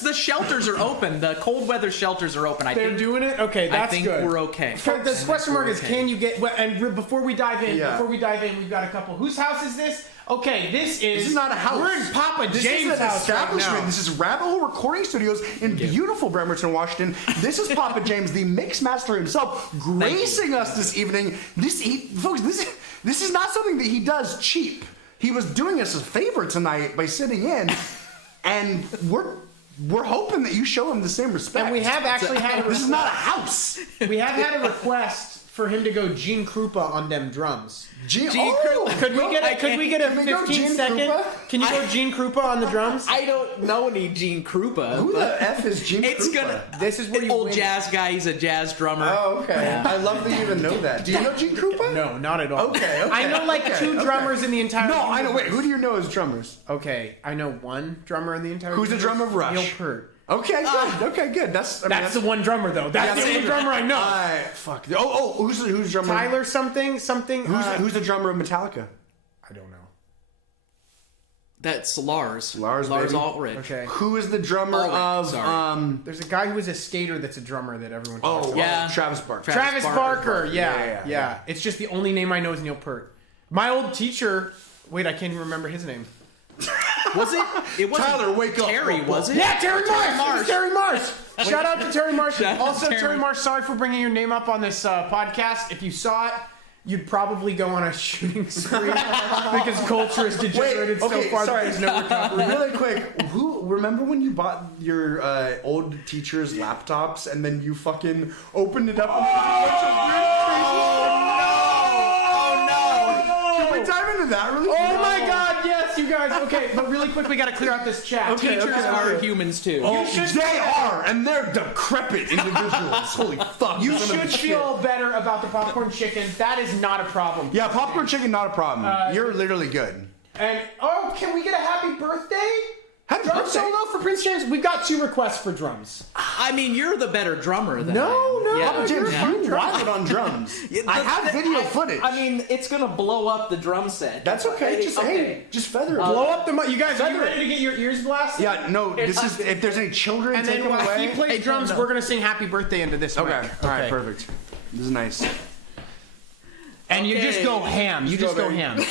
The shelters are open. The cold weather shelters are open. I They're think doing it. Okay, I that's think good. we're okay. The question mark is: okay. can you get? Before we dive in, Yeah. we've got a couple. Whose house is this? Okay, this This is not a house. We're in Papa This James' is an house right establishment. now. This is Rabbit Hole Recording Studios in beautiful Bremerton, Washington. This is Papa James, the mix master himself, gracing us this evening. Folks, this is not something that he does cheap. He was doing us a favor tonight by sitting in, and we're hoping that you show him the same respect. And we have actually had This is not a house. we have had a request for him to go Gene Krupa on them drums. Gene Krupa. Could we get a Can we go 15 Gene second? Krupa? Can you go Gene Krupa on the drums? I don't know any Gene Krupa. Who but the F is Gene it's Krupa? gonna. This is where An you old win. jazz guy. He's a jazz drummer. Oh, okay. I love that you even know that. Do you know Gene Krupa? No, not at all. Okay. I know two okay. drummers in the entire. No, I know. Wait, universe. who do you know as drummers? Okay, I know one drummer in the entire. Who's the universe. drummer of Rush? Neil Peart. Okay, good. Okay, good. That's That's the one drummer though. That's the only drummer I know. Fuck. Who's the drummer? Tyler something. Who's the drummer of Metallica? I don't know. That's Lars. Lars, baby. Ulrich. Okay. Who is the drummer Oh, wait, of sorry. There's a guy who is a skater that's a drummer that everyone talks about. Yeah. Travis Barker. Travis Barker. Yeah. Yeah. It's just the only name I know is Neil Peart. My old teacher. Wait, I can't even remember his name. Was it? It wasn't Tyler, wake up. Terry, was it? Yeah, Terry Marsh. Marsh. It was Terry Marsh. Shout out to Terry Marsh. Shout out Also, to Terry Terry. Marsh, sorry for bringing your name up on this podcast. If you saw it, you'd probably go on a shooting spree because culture is degenerated so far that there's no recovery. Really quick, remember when you bought your old teacher's laptops and then you fucking opened it up and Can we dive into that really quick? Oh my God! Yes, you guys. Okay, but really quick, we got to clear out this chat. Teachers are humans too. They are, and they're decrepit individuals. Holy fuck. You son of a should shit. feel better about the popcorn chicken. That is not a problem. Yeah, popcorn chicken, not a problem. You're literally good. And can we get a happy birthday? Happy Drum birthday. solo for Prince James. We've got 2 requests for drums. I mean, you're the better drummer than I No, am. no, Yeah. Papa James, Yeah. you wild on drums. I have video footage. I mean, it's gonna blow up the drum set. That's okay. Just Okay. just feather it. Blow up the You guys, are you Feather it. ready to get your ears blasted? Yeah, no. This is if there's any children, And take then them while he away. plays Hey, drums, no. we're gonna sing "Happy Birthday" into this. Okay. mic. All right. Perfect. This is nice. And you just Okay. go ham. You just go, go baby. ham.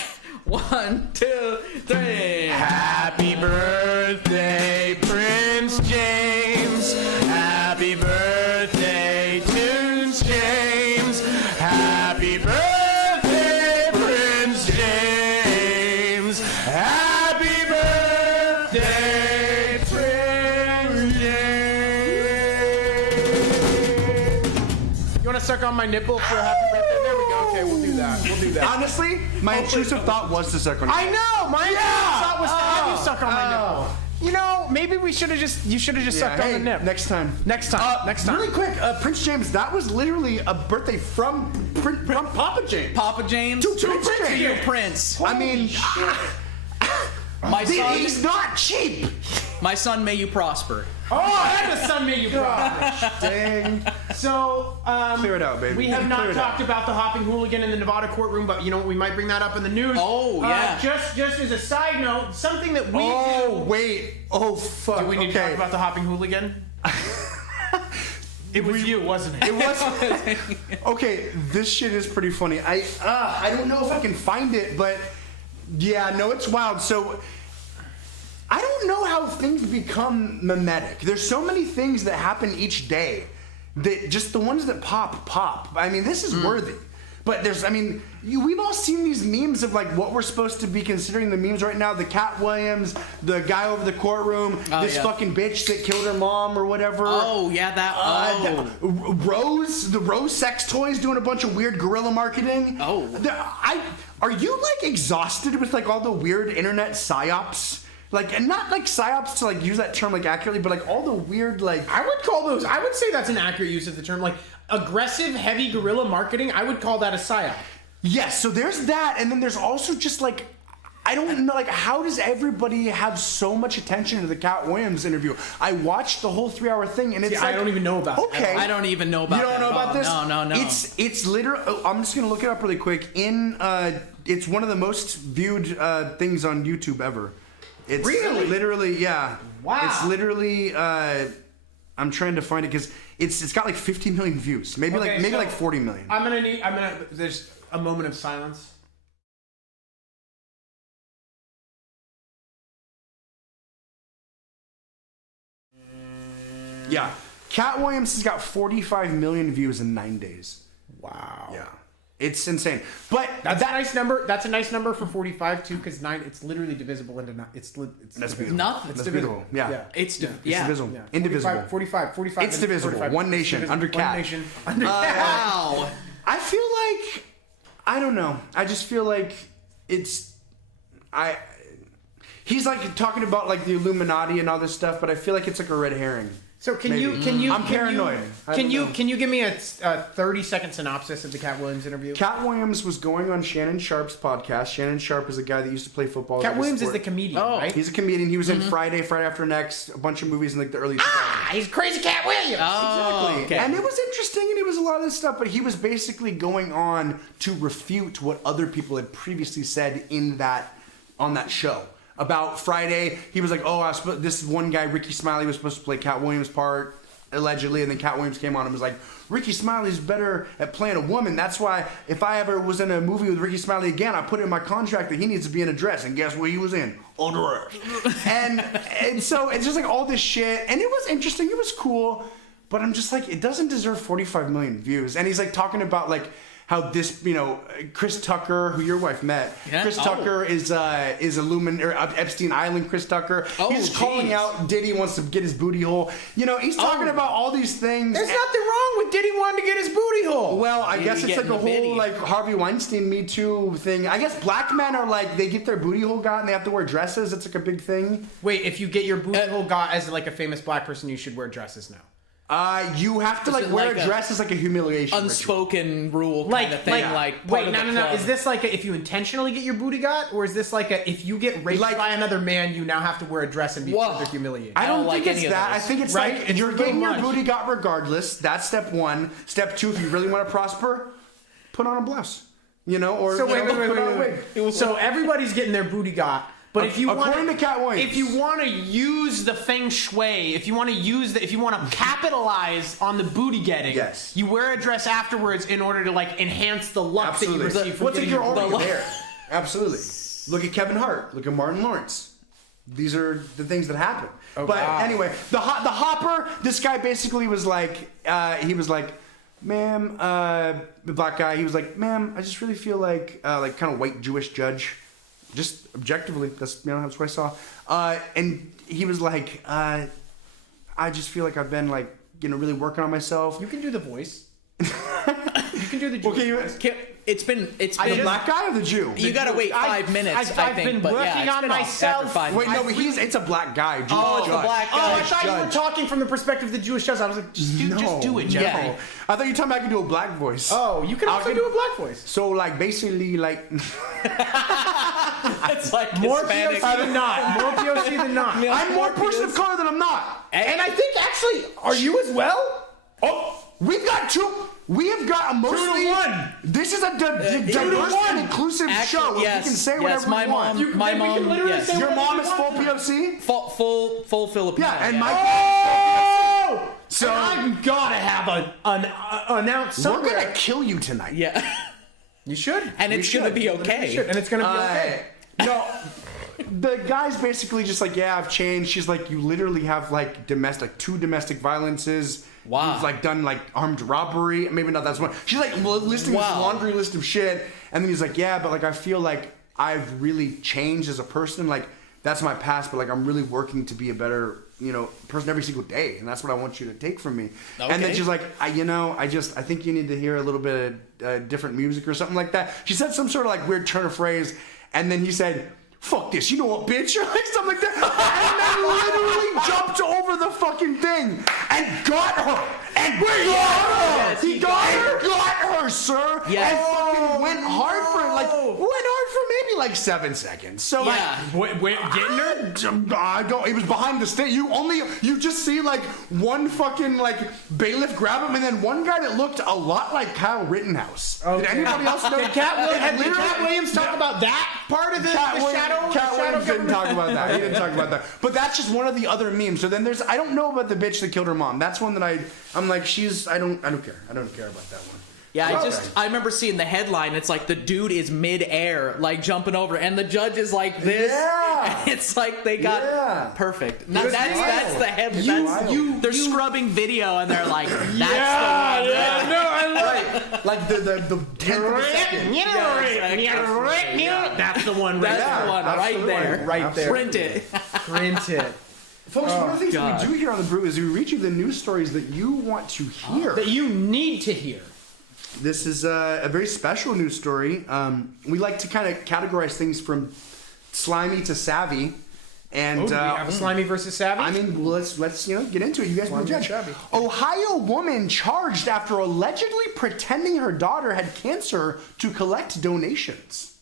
1, 2, 3. Happy birthday, Prince James. Happy birthday, Tunes James. Happy birthday, Prince James. Happy birthday, Prince James. You want to suck on my nipple for a happy birthday? There we go. Okay, we'll do that. We'll do that. Honestly, my intrusive thought was to suck on. I know. My thought was to have you suck on my nipple. You know, maybe you should have just sucked on the nip. Next time. Next time. Next time. Really quick, Prince James. That was literally a birthday from Papa James. Papa James. To Prince To James. you, Prince. I mean, My son. he's not cheap. My son, may you prosper. Oh, and the sun made you prosper. Dang. So, Clear it out, baby. we have Clear not it talked out. about the hopping hooligan in the Nevada courtroom, but you know what? We might bring that up in the news. Oh, yeah. Just as a side note, something that we Oh wait. Oh fuck. do. We need to talk Okay. about the hopping hooligan. It was you, wasn't it? It was okay. This shit is pretty funny. I don't know if I can find it, but yeah, no, it's wild. So I don't don't know how things become mimetic. There's so many things that happen each day that just the ones that pop. I mean, this is worthy. But we've all seen these memes of like what we're supposed to be considering the memes right now. The Cat Williams, the guy over the courtroom, this fucking bitch that killed her mom or whatever. Oh, yeah, the Rose sex toys doing a bunch of weird guerrilla marketing. Oh. Are you like exhausted with like all the weird internet psyops? Like, and not like psyops to like use that term like accurately, but like all the weird like... I would say that's an accurate use of the term. Like, aggressive, heavy guerrilla marketing, I would call that a psyop. Yes, so there's that, and then there's also just like, I don't know, like, how does everybody have so much attention to the Cat Williams interview? I watched the whole 3-hour thing, and it's like... I don't even know about it. Okay. I don't even know about it. You don't know about this? No. It's literally... I'm just going to look it up really quick. It's one of the most viewed things on YouTube ever. It's really? Literally, yeah. Wow. It's literally... I'm trying to find it because it's got like 50 million views. Maybe like 40 million. There's a moment of silence. Yeah. Cat Williams has got 45 million views in 9 days. Wow. Yeah. It's insane. But that's a nice number. That's a nice number for 45 too, because 9. It's literally divisible into 9. It's that's divisible. Nothing. That's divisible. Yeah. It's divisible. Yeah. Indivisible. 45. It's divisible. 45. One nation under Cat. One nation under Cat. Wow. I feel like I don't know. I just feel like he's like talking about like the Illuminati and all this stuff, but I feel like it's like a red herring. So can Maybe. you? I'm paranoid. Can you give me a 30-second synopsis of the Cat Williams interview? Cat Williams was going on Shannon Sharp's podcast. Shannon Sharp is a guy that used to play football. Cat Williams is the comedian, right? He's a comedian. He was in Friday After Next, a bunch of movies in like the early 2000s. He's crazy Cat Williams. Exactly. Okay. And it was interesting and it was a lot of this stuff, but he was basically going on to refute what other people had previously said on that show. About Friday, he was like, this one guy, Ricky Smiley, was supposed to play Cat Williams' part, allegedly, and then Cat Williams came on and was like, Ricky Smiley's better at playing a woman. That's why if I ever was in a movie with Ricky Smiley again, I put it in my contract that he needs to be in a dress. And guess what he was in? A dress. and so it's just like all this shit. And it was interesting. It was cool. But I'm just like, it doesn't deserve 45 million views. And he's like talking about like how this, Chris Tucker, who your wife met, Chris Tucker is Epstein Island Chris Tucker. He's calling out Diddy wants to get his booty hole. He's talking about all these things. There's nothing wrong with Diddy wanting to get his booty hole. Well, I guess it's like a whole like Harvey Weinstein Me Too thing. I guess black men are like, they get their booty hole got and they have to wear dresses. It's like a big thing. Wait, if you get your booty hole got as like a famous black person, you should wear dresses now. You have to like wear a dress as like a humiliation unspoken rule kind of thing. Wait, no. Is this like if you intentionally get your booty got, or is this like if you get raped by another man, you now have to wear a dress and be further humiliated? I don't think it's that. I think it's like you're getting your booty got regardless. That's step one. Step two, if you really want to prosper, put on a blouse. Or so wait. put on a wig. So everybody's getting their booty got. But if you according to Cat Williams, if you want to use the feng shui, if you want to capitalize on the booty getting, yes, you wear a dress afterwards in order to like enhance the luck that you receive from getting your booty. There. Absolutely. Look at Kevin Hart. Look at Martin Lawrence. These are the things that happen. Oh, but anyway, the Hopper. This guy basically was like, ma'am, the black guy. He was like, ma'am, I just really feel like kind of white Jewish judge. Just objectively, that's what I saw. And he was like, I just feel like I've been like, really working on myself. You can do the voice. You can do the Jewish voice. It's been the black guy or the Jew? You gotta wait 5 minutes. I've been working on myself. Wait, no, but it's a black guy. Jewish it's a black guy. I thought you were talking from the perspective of the Jewish judge. I was like, just do it, Jeffrey. No. I thought you were talking about I can do a black voice. Oh, you can also do a black voice. So like basically like. It's like more Hispanic. POC than not. More POC than not. I'm more person of color than I'm not. And I think actually, are you as well? Oh, we've got two. We have got a mostly. 2-1. This is a diverse and inclusive show. Yes, we can say whatever my we want. mom. My mom. Yes. Your mom is full POC. Full Filipino. Yeah, and my. Oh! So I've got to have an announce somewhere. We're gonna kill you tonight. Yeah. You should. And it's gonna be okay. And it's gonna be okay. No. the guy's basically just like, yeah, I've changed. She's like, you literally have like two domestic violences. Wow. You've like done like armed robbery. Maybe not that's one. She's like listing this laundry list of shit. And then he's like, yeah, but like I feel like I've really changed as a person. Like that's my past, but like I'm really working to be a better, person every single day. And that's what I want you to take from me. Okay. And then she's like, I think you need to hear a little bit of different music or something like that. She said some sort of like weird turn of phrase. And then he said, fuck this, you know what, bitch? Or like something like that. And then literally jumped over the fucking thing and got her. And he got her, sir. Yes. And fucking went hard for it. Like, went hard for maybe like 7 seconds. So Getting her? I don't. It was behind the stage. You just see like one fucking like bailiff grab him, and then one guy that looked a lot like Kyle Rittenhouse. Okay. Did anybody else know? Did Cat Williams talk about that part of the shadow? Cat Williams didn't talk about that. He didn't talk about that. But that's just one of the other memes. So then I don't know about the bitch that killed her mom. That's one that I'm like, I don't care. I don't care about that one. Yeah, I remember seeing the headline. It's like the dude is mid-air, like jumping over, and the judge is like this. Yeah. And it's like they got perfect. Now, that's the headline. They're scrubbing video, and they're like, that's the one. Yeah. No, I love like the 10th of a second. That's the one right That's the one right there. Right there. Print it. Print it. Folks, one of the things that we do here on The Brew is we read you the news stories that you want to hear. That you need to hear. This is a very special news story. We like to kind of categorize things from slimy to savvy. And do we have a slimy versus savvy? I mean, let's get into it. You guys will judge. Ohio woman charged after allegedly pretending her daughter had cancer to collect donations.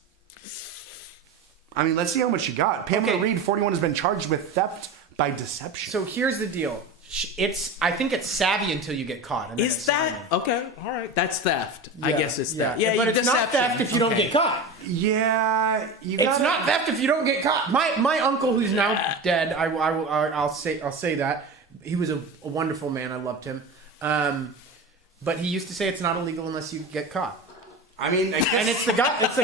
I mean, let's see how much she got. Pamela Reed, 41, has been charged with theft by deception. So here's the deal. I think it's savvy until you get caught. And Is that okay? All right, that's theft. I guess it's theft. Yeah, but it's not theft if you don't get caught. Yeah, it's not theft if you don't get caught. My uncle, who's now dead, I'll say that he was a wonderful man. I loved him, but he used to say it's not illegal unless you get caught. I mean, and it's the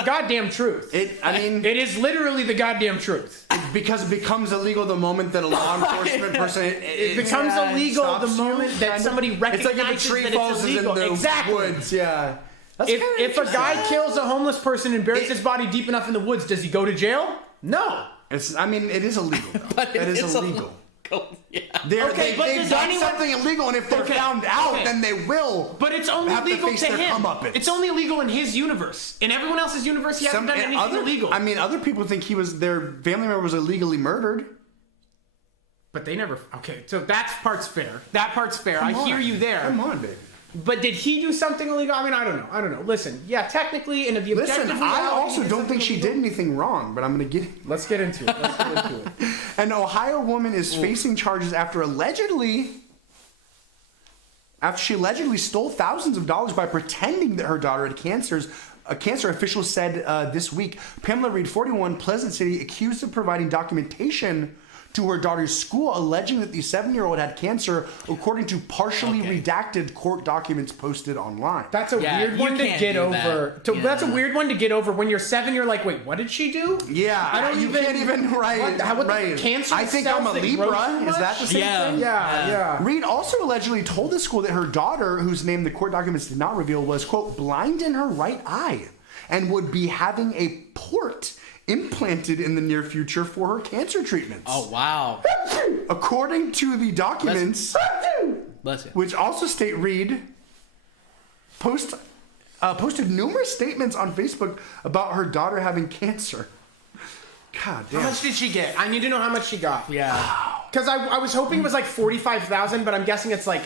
goddamn truth. It is literally the goddamn truth. Because it becomes illegal the moment that a law enforcement person it becomes illegal the moment that somebody recognizes it's like if a tree that falls it's illegal. in the woods. Yeah. If a guy kills a homeless person and buries his body deep enough in the woods, does he go to jail? No. It is illegal. But it is illegal. Yeah. They've done something illegal, and if they're found out, then they will. But it's only legal to him. It's only illegal in his universe. In everyone else's universe, he hasn't done anything illegal. I mean, other people think their family member was illegally murdered. But they never. Okay, so that part's fair. That part's fair. I hear you there. Come on, baby. But did he do something illegal? I mean, I don't know. Listen, yeah, technically, and if you I also don't think she did anything wrong, but I'm going to get... Let's get into it. An Ohio woman is facing charges after she allegedly stole thousands of dollars by pretending that her daughter had cancer. Officials said this week. Pamela Reed, 41, Pleasant City, accused of providing documentation to her daughter's school, alleging that the 7-year-old had cancer, according to partially redacted court documents posted online. That's a weird one to get over. That's a weird one to get over. When you're 7, you're like, wait, what did she do? Yeah, you can't even write. Right. Cancer I think I'm a Libra. Is that the same thing? Yeah. Reed also allegedly told the school that her daughter, whose name the court documents did not reveal, was, quote, blind in her right eye and would be having a port implanted in the near future for her cancer treatments. Oh, wow. According to the documents, which also state Reed posted numerous statements on Facebook about her daughter having cancer. God damn. How much did she get? I need to know how much she got. Yeah. Because I was hoping it was like 45,000, but I'm guessing it's like...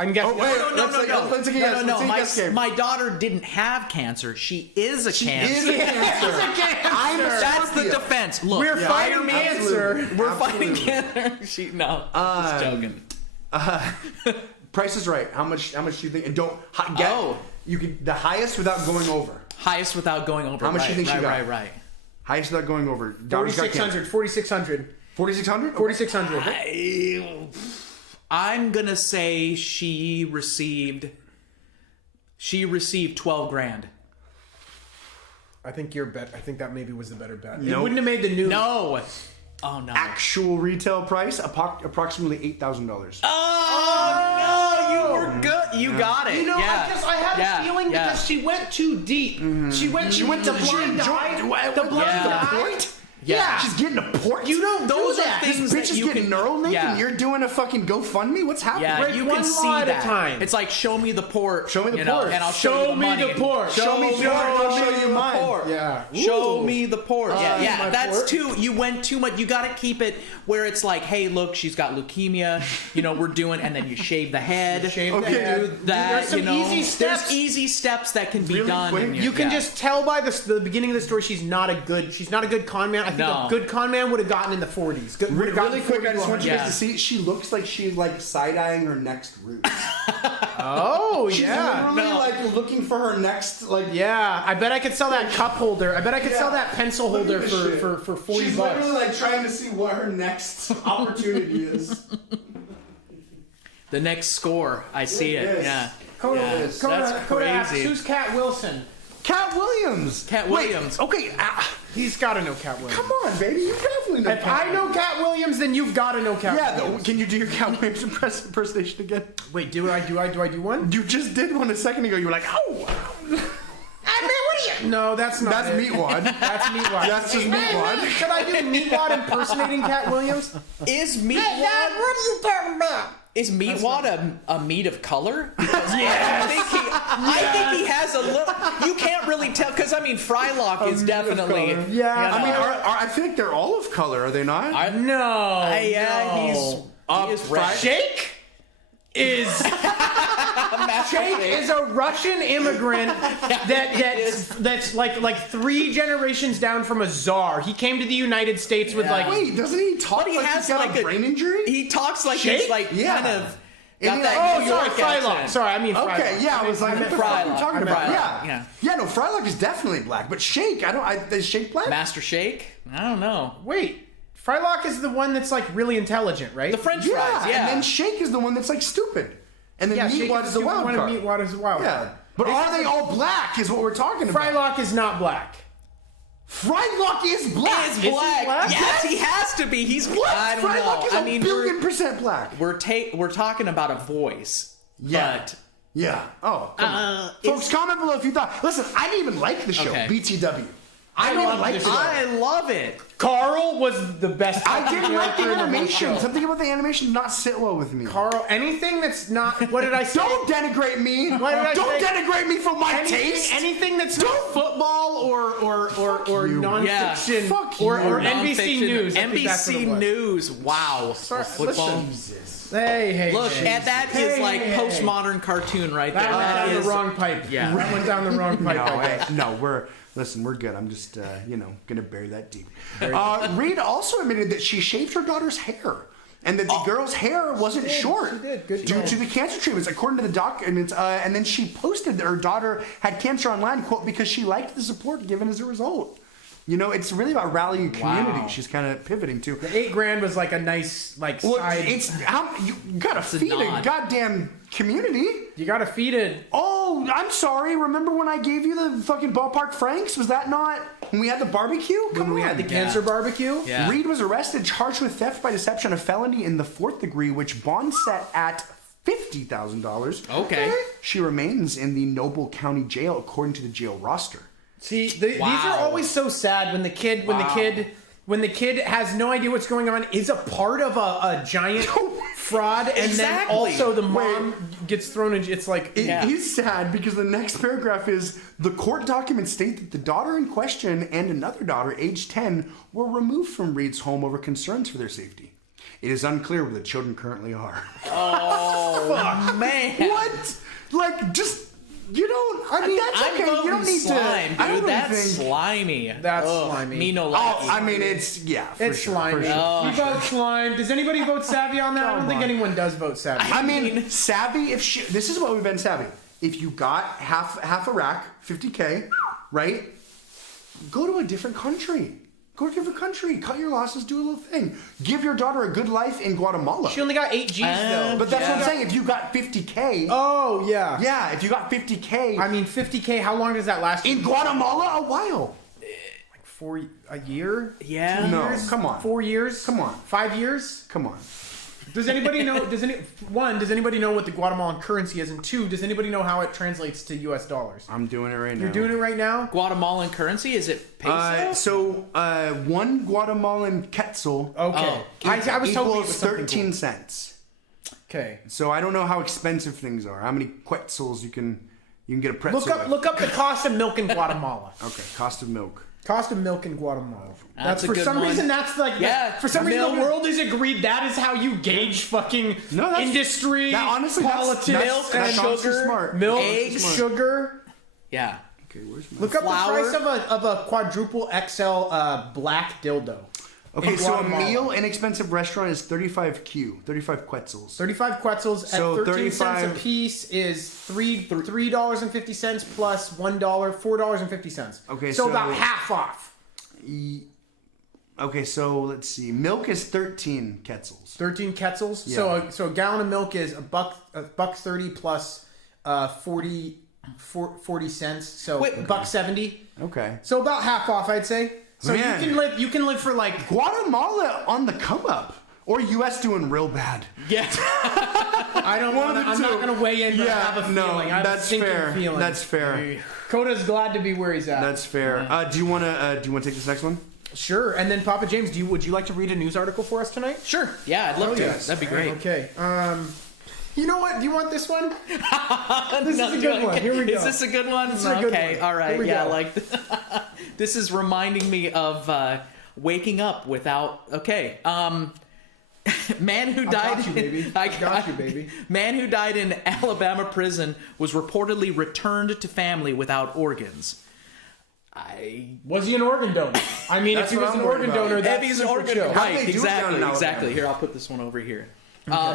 I'm guessing. No. My daughter didn't have cancer. She is a cancer. That's the defense. Look, we're fighting cancer. We're fighting cancer. Just joking. Price is Right. How much do you think? And don't get. You could the highest without going over. Highest without going over. How much do you think she got? Right. Highest without going over. 4,600. 4,600. 4,600. 4,600. I'm gonna say she received 12 grand. I think your bet. I think that maybe was the better bet. It Nope. wouldn't have made the news. No. Oh no. Actual retail price, approximately $8,000. Oh no, you were good. You got it. You know, yeah. I guess I had a feeling because she went too deep. She went She went the to blind eye. The blind Yeah. eye. Point? Yeah. She's getting a port. You don't Those do are that. things This bitch that is you getting can- neural link yeah. and you're doing a fucking GoFundMe? What's happening? Yeah, Break you one can law see at a that. time. It's like, show me the port. Show me the you know, port. and I'll show you the money. port. Show me the port, I'll show you mine. port. Yeah. Show Ooh. me the port. my Yeah, that's port. too. You went too much. You got to keep it where it's like, hey, look, she's got leukemia. You know, we're doing, and then you shave the head. Shave the Okay, head. Do that. There's some you know, easy steps. There's easy steps that can be Really done. quick? and You can yeah. just tell by the beginning of the story she's not a good con man. I think No. a good con man would have gotten in the 40s. Really quick, I just want you Yeah. guys to see. She looks like she's like side-eyeing her next route. Oh She's yeah. literally No. like looking for her next like. Yeah, I bet I could sell that cup holder. I bet I could sell that pencil Look at holder this shit. for 40 She's bucks. literally like trying to see what her next opportunity is. the next score. I see Look at it. this. Yeah. Coda, Yeah, that's Coda asks, crazy. who's Cat Wilson? Cat Williams. Cat Wait, Williams. okay, He's got to know Cat Williams. come on, baby. You definitely know. If I know Cat Williams, then you've got to know Cat Yeah, Williams. can you do your Cat Williams impersonation again? Wait, do I do one? You just did one a second ago. You were like, oh. No, that's not That's it. Meatwad. That's Meatwad. That's just Meatwad. Should I do Meatwad impersonating Cat Williams? Is Meatwad? what are you talking about? Is Meatwad a meat of color? Because I think he has a little. You can't really tell because I mean Frylock is definitely. color. Yeah. I mean, I feel like they're all of color, are they not? No. Yeah, he is red. Shake is Shake is a Russian immigrant that's like 3 generations down from a czar. He came to the United States with like Wait, doesn't he talk But he like has he's got like a brain injury? He talks like Shake? he's like Yeah. kind of Isn't got he that. like- oh, sorry, New York Frylock. accent. Sorry, I mean Frylock. Okay, yeah, I was like, what the fuck are you Frylock. talking I meant about? Frylock, Yeah. yeah. No, Frylock is definitely black, but Shake, is Shake black? Master Shake? I don't know. Wait, Frylock is the one that's like really intelligent, right? The French Yeah, fries, yeah. and then Shake is the one that's like stupid. And then Shake Meatwad is the wild card. Meatwad is the wild Yeah. card. But are they all black is what we're talking about. Frylock is not black. Frylock is black. Is black. black? Yes, he has to be. He's What? I don't Frylock know. is I a mean, billion% black. we're talking about a voice. Yeah. But Yeah. Oh, come on. Folks, comment below if you thought. Listen, I didn't even like the show, Okay. BTW. I love didn't like the the show. show. I love it. Carl was the best. I didn't like the character in whole animation. show. Something about the animation did not sit well with me. Carl, anything that's not. What did I say? Don't denigrate me. What did I Don't say? denigrate me for my anything, taste. anything that's not football or you. nonfiction Fuck or you. NBC Nonfiction. News. I think that's what it NBC was. News. Wow. Football. Jesus. Hey, Look, and that is Hey, like hey, hey. postmodern cartoon right there. That went That down is the wrong pipe. Yeah. That went down the wrong pipe. No, I guess. we're good. I'm just, gonna bury that deep. Reed also admitted that she shaved her daughter's hair. And that the girl's hair wasn't short she did. Good due job. to the cancer treatments, according to the documents. And then she posted that her daughter had cancer online, quote, because she liked the support given as a result. You know, it's really about rallying a community. Wow. She's kind of pivoting to. The $8,000 was like a nice Well, side. it's how you gotta feed a nod. goddamn community. You gotta feed it. Oh, I'm sorry. Remember when I gave you the fucking ballpark Franks? Was that not when we had the barbecue? Come When we on. had the cancer barbecue. Yeah. Reed was arrested, charged with theft by deception, a felony in the 4th degree, which bond set at $50,000. Okay. She remains in the Noble County Jail, according to the jail roster. See, these are always so sad when the kid has no idea what's going on, is a part of a giant fraud, and Exactly. then also the mom gets thrown in. It's like It Yeah. is sad because the next paragraph is the court documents state that the daughter in question and another daughter, aged 10, were removed from Reed's home over concerns for their safety. It is unclear where the children currently are. Oh man. What? Like, just, you don't, I mean, that's I'm okay. You don't voting need slime, to. dude. I don't That's really think. slimy. That's Ugh, slimy. Me no Oh, like. I mean, it's, yeah, for it's sure. slimy. For sure. You vote slime. Does anybody vote savvy on that? I don't Come think on. anyone does vote savvy. I mean, savvy, this is what we've been savvy. If you got half a rack, 50K, right? Go to a different country. Go to a different country. Cut your losses. Do a little thing. Give your daughter a good life in Guatemala. She only got 8 G's though. But that's what I'm saying. If you got 50K. Oh yeah. Yeah, if you got 50K. I mean, 50K. How long does that last? In Guatemala, a while. Like a year? Yeah. 2 No, years? come on. 4 years? Come on. 5 years? Come on. Does anybody know? Does anybody know what the Guatemalan currency is? And 2, does anybody know how it translates to U.S. dollars? I'm doing it right now. You're doing it right now. Guatemalan currency? Is it peso? One Guatemalan quetzal. Okay. I was hoping it was equals something 13 cents. Okay. So I don't know how expensive things are. How many quetzals you can get a pretzel. Look up the cost of milk in Guatemala. Okay, cost of milk. Cost of milk in Guatemala. That's a for good some one. reason that's like for some reason the world has agreed that is how you gauge fucking industry, honestly, politics, that's sugar, smart. milk, Eggs. sugar. Yeah. Okay, where's my... Look up Flour. the price of a quadruple XL black dildo. Okay, in so a Guatemala. meal inexpensive restaurant is 35 quetzals. 35 quetzals So at 13 cents 35 a piece is $3.50 plus $1, $4.50. Okay, so so- about half off. Okay, so let's see. Milk is 13 quetzals. 13 quetzals. Yeah. So a gallon of milk is a buck 30 plus 40 cents. So Wait. $1.70. Okay. So about half off, I'd say. So Man. you can live for like Guatemala on the come up. Or U.S. doing real bad. Yeah. I'm not gonna weigh in, but I have a feeling. I have a that's sinking fair. feeling. That's fair. Coda's glad to be where he's at. That's fair. Do you want to take this next one? Sure. And then Papa James, would you like to read a news article for us tonight? Sure. Yeah, I'd love to. yes. That'd be great. Okay. You know what? Do you want this one? This is a good one. Here we go. Is this a good one? This is a good Okay, one. all right. Here we Yeah, go. like this is reminding me of waking up without. Okay. Man who died. got you, baby. I got you, baby. Man who died in Alabama prison was reportedly returned to family without organs. Was he an organ donor? I mean, if he was an organ donor, that's If he's an super organ, chill. How'd they right? do it down in Alabama? Exactly. Here, I'll put this one over here. How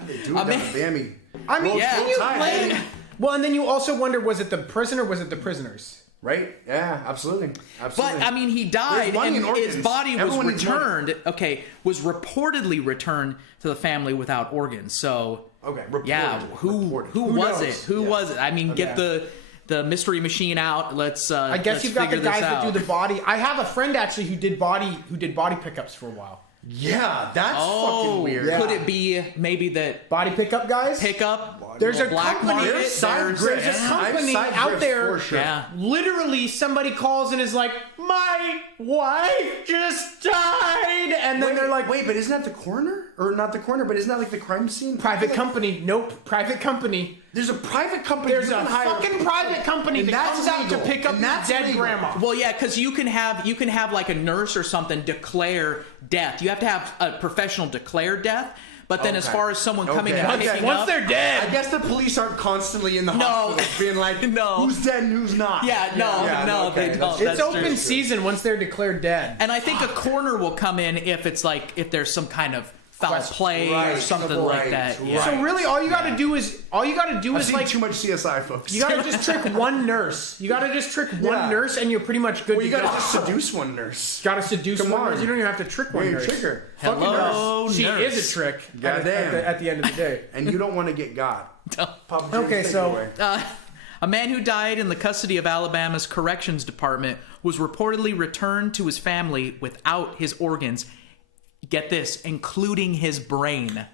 did they do it down in Bammy? I mean, Yeah. can you Time. blame? Well, and then you also wonder, was it the prison or was it the prisoners? Right? Yeah, absolutely. Absolutely. But I mean, he died, There's money and in his organs. body was Everyone needs money. returned. Okay, was reportedly returned to the family without organs. So, Okay, reported. yeah, who Reported. was knows? it? Who was it? I mean, get the mystery machine out. Let's. I guess let's you've got the figure this guys that do out. the body. I have a friend actually who did body pickups for a while. Yeah, that's Oh, fucking weird. Yeah. could it be maybe that Body pickup guys. pickup? There's a black company- market? There's side There's- grifts. there's a I have company side out grifts there- for sure. Yeah. Literally, somebody calls and is like, "My wife just died," and then they're like, wait, but isn't that the coroner? Or not the coroner, but isn't that like the crime scene? "Private company." Nope, private company. There's a private company. There's you a can hire- fucking private company And that that's comes out to legal. pick up And your that's dead legal. grandma. Well, yeah, because you can have like a nurse or something declare death. You have to have a professional declare death. But then, as Okay. far as someone coming Okay. and Once- picking Once up, they're I dead, guess the police aren't constantly in the No. hospital being like, No. who's dead and who's not. yeah, no, okay, they don't. that's- it's That's open true. season once they're declared dead. And I think a coroner will come in if it's like if there's some kind of foul Quest- play or right, something right, like that. Yeah. So really, all you got to do is I've seen like too much CSI, folks. you got to just trick one nurse. You got to just trick one Yeah. nurse, and you're pretty much good Well, to you gotta go. just seduce one nurse. Got to seduce Come one on. nurse. You don't even have to trick one You're a nurse. trigger. Hello, She nurse. is a trick. Goddamn. At the end of the day. And you don't want to get got. Papa James, Okay, take it so- away. A man who died in the custody of Alabama's corrections department was reportedly returned to his family without his organs. Get this, including his brain.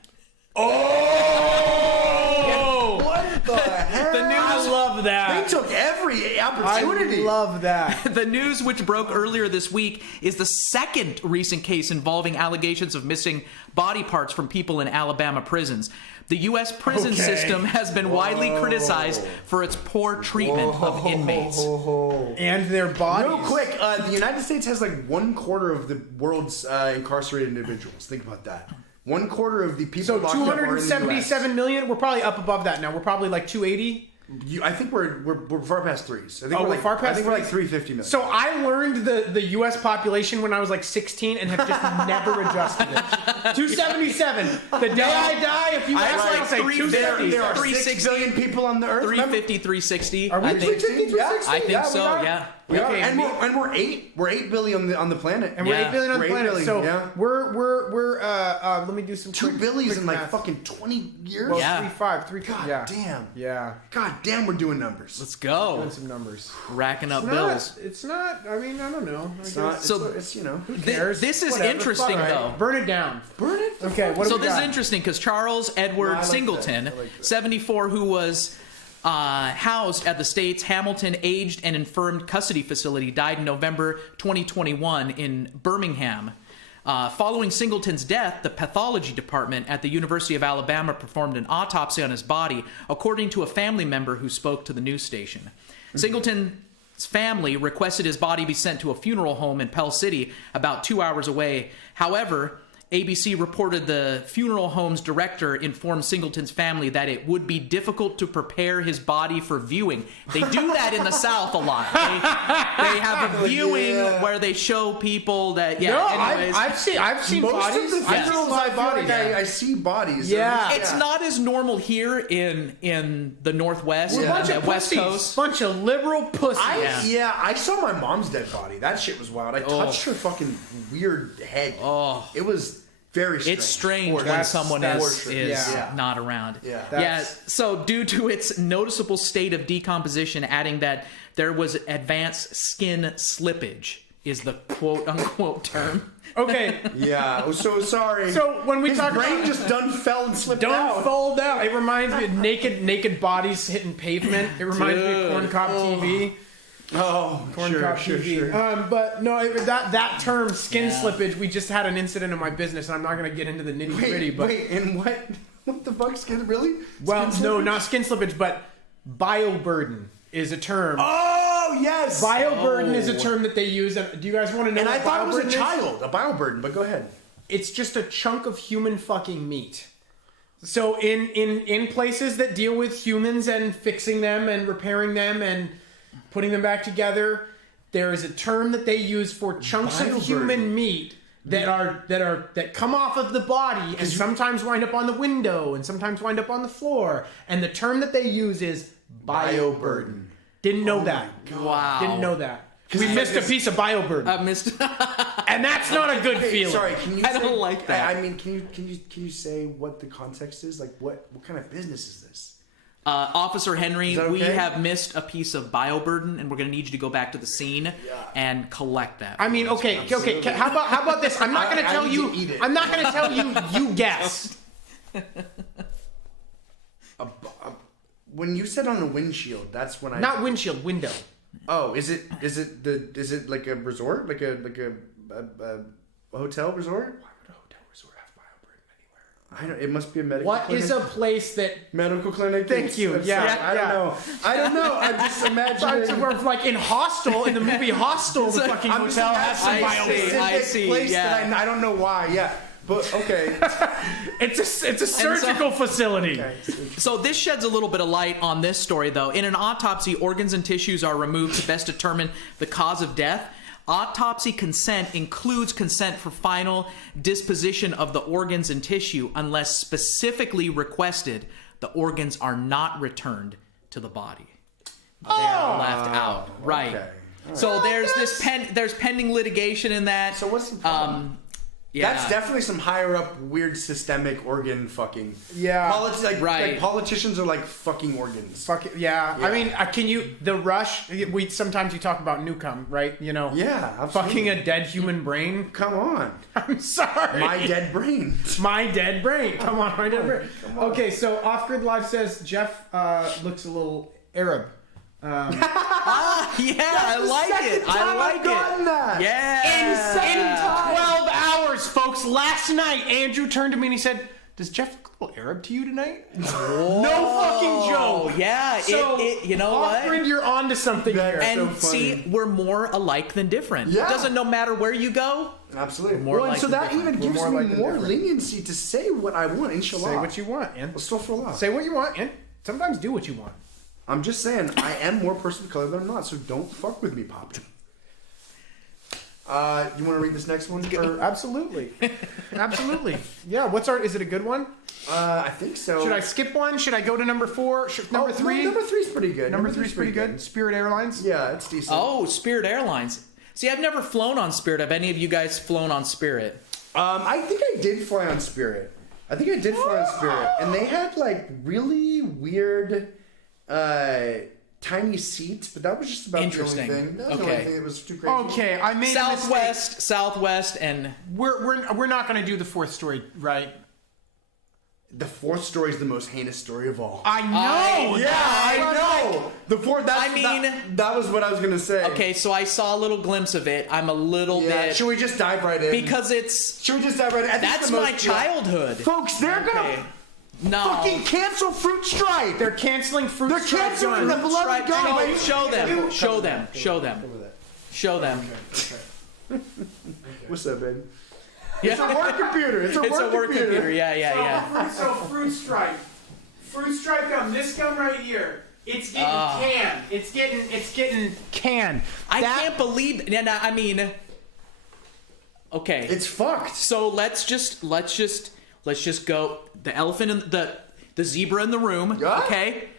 Oh! What the heck? The news I love They that. took every I opportunity. love that. The news, which broke earlier this week, is the second recent case involving allegations of missing body parts from people in Alabama prisons. The U.S. prison Okay. system has been widely criticized for its poor treatment of inmates. And their bodies. Real quick, the United States has like 1/4 of the world's incarcerated individuals. Think about that. 1/4 of the people So locked up are in the US. 277 million. We're probably up above that now. We're probably like 280. I think we're far past threes. I think Oh, we're we're like, far past I think we're like threes? 350 million. So I learned the U.S. population when I was like 16 and have just never adjusted it. 277. The day I die, if you I ask was me, like I'll say 350. 250. there are 360, 6 billion people on the earth. remember? 350, 360. Are we I think. 350, 360? I think Yeah, we so. are. Yeah. We are. Okay, And we're 8 billion on the planet. And we're Yeah. 8 billion on the We're 8 planet. billion, So yeah. we're let me do some 2 quick, billions quick in like math. fucking 20 years. Well, Yeah. 3 God yeah. damn. Yeah. God damn, we're doing numbers. Let's go. Doing some numbers. Racking up It's bills. not, it's not, I mean, I don't know. I It's guess- not. So- It's you know. who cares? This is Whatever, interesting, fuck it. though. Burn it down. Burn it. Okay, what do So we this got? is interesting because Charles Edward No, I like Singleton, that. I like that. 74, who was housed at the state's Hamilton Aged and Infirmed Custody Facility, died in November 2021 in Birmingham. Following Singleton's death, the pathology department at the University of Alabama performed an autopsy on his body, according to a family member who spoke to the news station. Singleton's family requested his body be sent to a funeral home in Pell City, about 2 hours away. However, ABC reported the funeral home's director informed Singleton's family that it would be difficult to prepare his body for viewing. They do that in the South a lot. They have a viewing where they show people that, No, anyways. I've seen Most bodies. of the I've seen funerals, I live feel bodies. like I see bodies. Yeah. It's not as normal here in the Northwest We're a and bunch the of West pussies. Coast. Bunch of liberal pussies. I saw my mom's dead body. That shit was wild. I touched her fucking weird head. Oh. It was very strange. It's strange when That's- someone that's- is yeah. not around. Yeah. So due to its noticeable state of decomposition, adding that there was advanced skin slippage is the quote unquote term. Okay, Yeah. Oh, so sorry. so when we His talk brain about just done fell and slipped don't out. fold out, it reminds me of naked bodies hitting pavement. It reminds me of Corn Cob TV. Oh, Corn Cob TV. But no, that term skin slippage. We just had an incident in my business, and I'm not going to get into the nitty gritty. But and what the fuck? Skin really? well, Skin no, slippage? not skin slippage, but bioburden is a term. Oh yes. Bioburden is a term that they use. And do you guys want to know? And I what thought it was a bioburden is? child, a bioburden. But go ahead. It's just a chunk of human fucking meat. So in places that deal with humans and fixing them and repairing them and putting them back together, there is a term that they use for chunks of Bioburden. human meat that come off of the body and sometimes wind up on the window and sometimes wind up on the floor. And the term that they use is bioburden. Didn't know that. Wow. Didn't know that. We it's missed like a piece of bioburden, I missed. and that's not a good feeling. Sorry, can you? I don't like that. I mean, can you say what the context is? Like, what kind of business is this? Officer Henry, Is that we okay? have missed a piece of bioburden, and we're going to need you to go back to the scene and collect that. I mean, okay. How about this? I'm not going to I tell need you. to eat it. I'm not going to tell you. You guess. When you said on a windshield, that's when I. Not windshield, window. Oh, is it like a resort, like a hotel resort? Why would a hotel resort have bioburden anywhere? I don't. It must be a medical. What clinic. is a place that? medical clinic? Thank you. That's- Yeah, I don't yeah. know. I don't know. I'm just imagining. We're like in Hostel, in the movie Hostel, the fucking I'm just hotel has some imagining see, a bioburden. I specific see, place yeah. that I don't know why. Yeah, but okay. It's a surgical facility. Okay. So this sheds a little bit of light on this story, though. In an autopsy, organs and tissues are removed to best determine the cause of death. Autopsy consent includes consent for final disposition of the organs and tissue unless specifically requested. The organs are not returned to the body. They are left out. Right. Okay. So there's there's pending litigation in that. So what's the problem? Yeah. That's definitely some higher up weird systemic organ fucking. Yeah. Like Right. politicians are like fucking organs. Fuck it, yeah. I mean, can you the rush? We sometimes you talk about Newcomb, right? You know. Yeah, absolutely. Fucking a dead human brain. Come on. I'm sorry. My dead brain. My dead brain. Come on, my dead brain. Come on. Okay, so Off Grid Live says Jeff looks a little Arab. Yeah, I like it. I like gotten it. that. Yeah. In 12 hours, folks. Last night, Andrew turned to me and he said, "Does Jeff look a little Arab to you tonight?" No fucking joke. Oh, yeah. So, you know Off what? Grid, you're onto something That- here. And so funny. see, we're more alike than different. Yeah. It doesn't no matter where you go. Absolutely. More Well, and like so than that different. even We're gives more me like than more different. leniency to say what I want, inshallah. Say what you want, and Astaghfirullah. say what you want, and sometimes do what you want. I'm just saying, I am more person of color than I'm not, so don't fuck with me, Poppy. You want to read this next one? Or, Absolutely. Absolutely. Yeah, is it a good one? I think so. Should I skip one? Should I go to number 4? Number 3? Number 3's pretty good. Number 3's pretty good. Spirit Airlines? Yeah, it's decent. Oh, Spirit Airlines. See, I've never flown on Spirit. Have any of you guys flown on Spirit? I think I did fly on Spirit. And they had like really weird tiny seats, but that was just about the only thing. That was the only thing that was too crazy. Okay, I made a mistake. Southwest, and We're not going to do the 4th story, right? The 4th story is the most heinous story of all. I know. I know. The 4th. That was what I was gonna say. Okay, so I saw a little glimpse of it. I'm a little bit. Should we just dive right in? Because it's. Should we just dive right in? I think That's it's the most, my childhood. Folks, they're gonna No. fucking cancel Fruit Stripe. They're canceling Fruit They're Stripe. canceling the beloved gun. Anyway, show them. Show them. Show them. Show them. What's up, babe? Yeah. It's a work computer. It's a work computer. Yeah. So Fruit Stripe. Fruit Stripe gum. This gum right here. It's getting canned. It's getting canned. I can't believe. And I mean. Okay. It's fucked. So let's just go. The elephant in the zebra in the room. Yeah? Okay.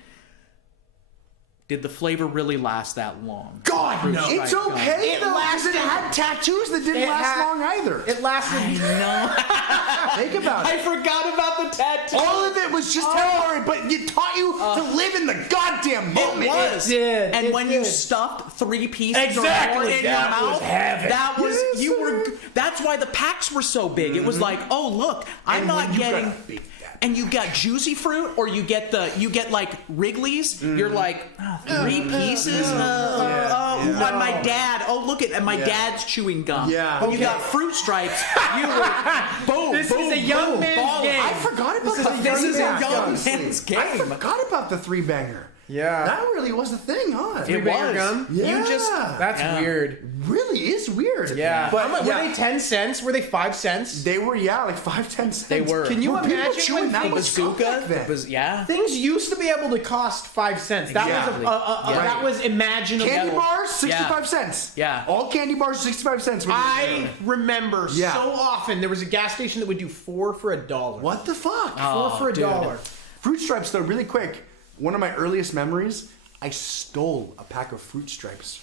Did the flavor really last that long? God, no. It's okay, though, because it had tattoos that didn't last long either. It lasted. I know. Think about I it. forgot about the tattoo. All of it was just temporary, but it taught you to live in the goddamn moment. It was. It did. And It when did. you stuffed 3 pieces Exactly. or more in That your was mouth, heaven. that was Yes, you sir. were. That's why the packs were so big. It was like, oh look, I'm And not when you getting. gotta beat that. And you got juicy fruit, or you get like Wrigley's. You're like 3 pieces. And my dad. Oh look at my dad's chewing gum. Yeah. When you got Fruit Stripes, you were boom. This boom, is a young boom, man's balling. game. I forgot about This is a three-banger, young honestly. man's game. I forgot about the 3-banger. Yeah. That really was a thing, huh? It Banger was. gum? Yeah. You just. That's Yeah. weird. really is weird. Yeah. But Were they 10 cents? Were they 5 cents? they were, like 5-10 cents. They were. Can you Were people imagine chewing when that things- much stuff back Bazooka. then? Yeah. Things used to be able to cost 5 cents. That Exactly. was that was imaginable. Candy bars, 65 cents. Yeah. All candy bars, 65 cents. I remember Yeah. so often there was a gas station that would do 4 for $1. What the fuck? 4 for dude. $1. Fruit Stripes, though, really quick. One of my earliest memories, I stole a pack of Fruit Stripes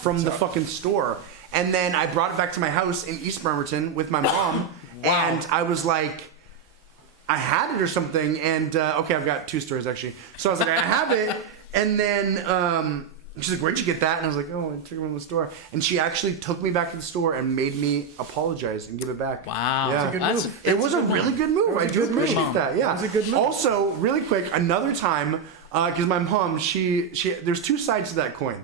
from the fucking store. And then I brought it back to my house in East Bremerton with my mom. And I was like, I had it or something. And, okay, I've got 2 stories, actually. So I was like, I have it. And then she's like, where'd you get that? And I was like, oh, I took it from the store. And she actually took me back to the store and made me apologize and give it back. Wow. Yeah. That's a good move. It was a really good move. I do appreciate move. that. Yeah, That was a good move. Also, really quick, another time, because my mom, she, there's 2 sides to that coin.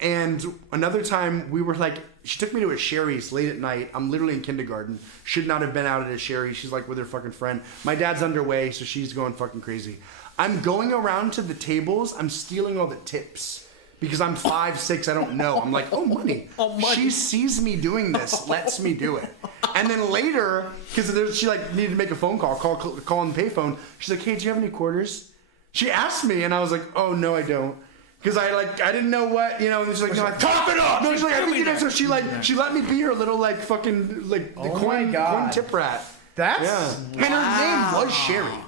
And another time, we were like, she took me to a Sherry's late at night. I'm literally in kindergarten. Should not have been out at a Sherry. She's like with her fucking friend. My dad's underway, so she's going fucking crazy. I'm going around to the tables. I'm stealing all the tips. Because I'm 5'6", I don't know. I'm like, oh, money. She sees me doing this, lets me do it. And then later, because she like needed to make a phone call on the payphone. She's like, hey, do you have any quarters? She asked me, and I was like, oh, no, I don't. Because I didn't know what, you know, and she's like, no, top it up! No, she's like, I think you know, so she let me be her little, like, fucking, like, the coin tip rat. That's Yeah. And her name was Sherry.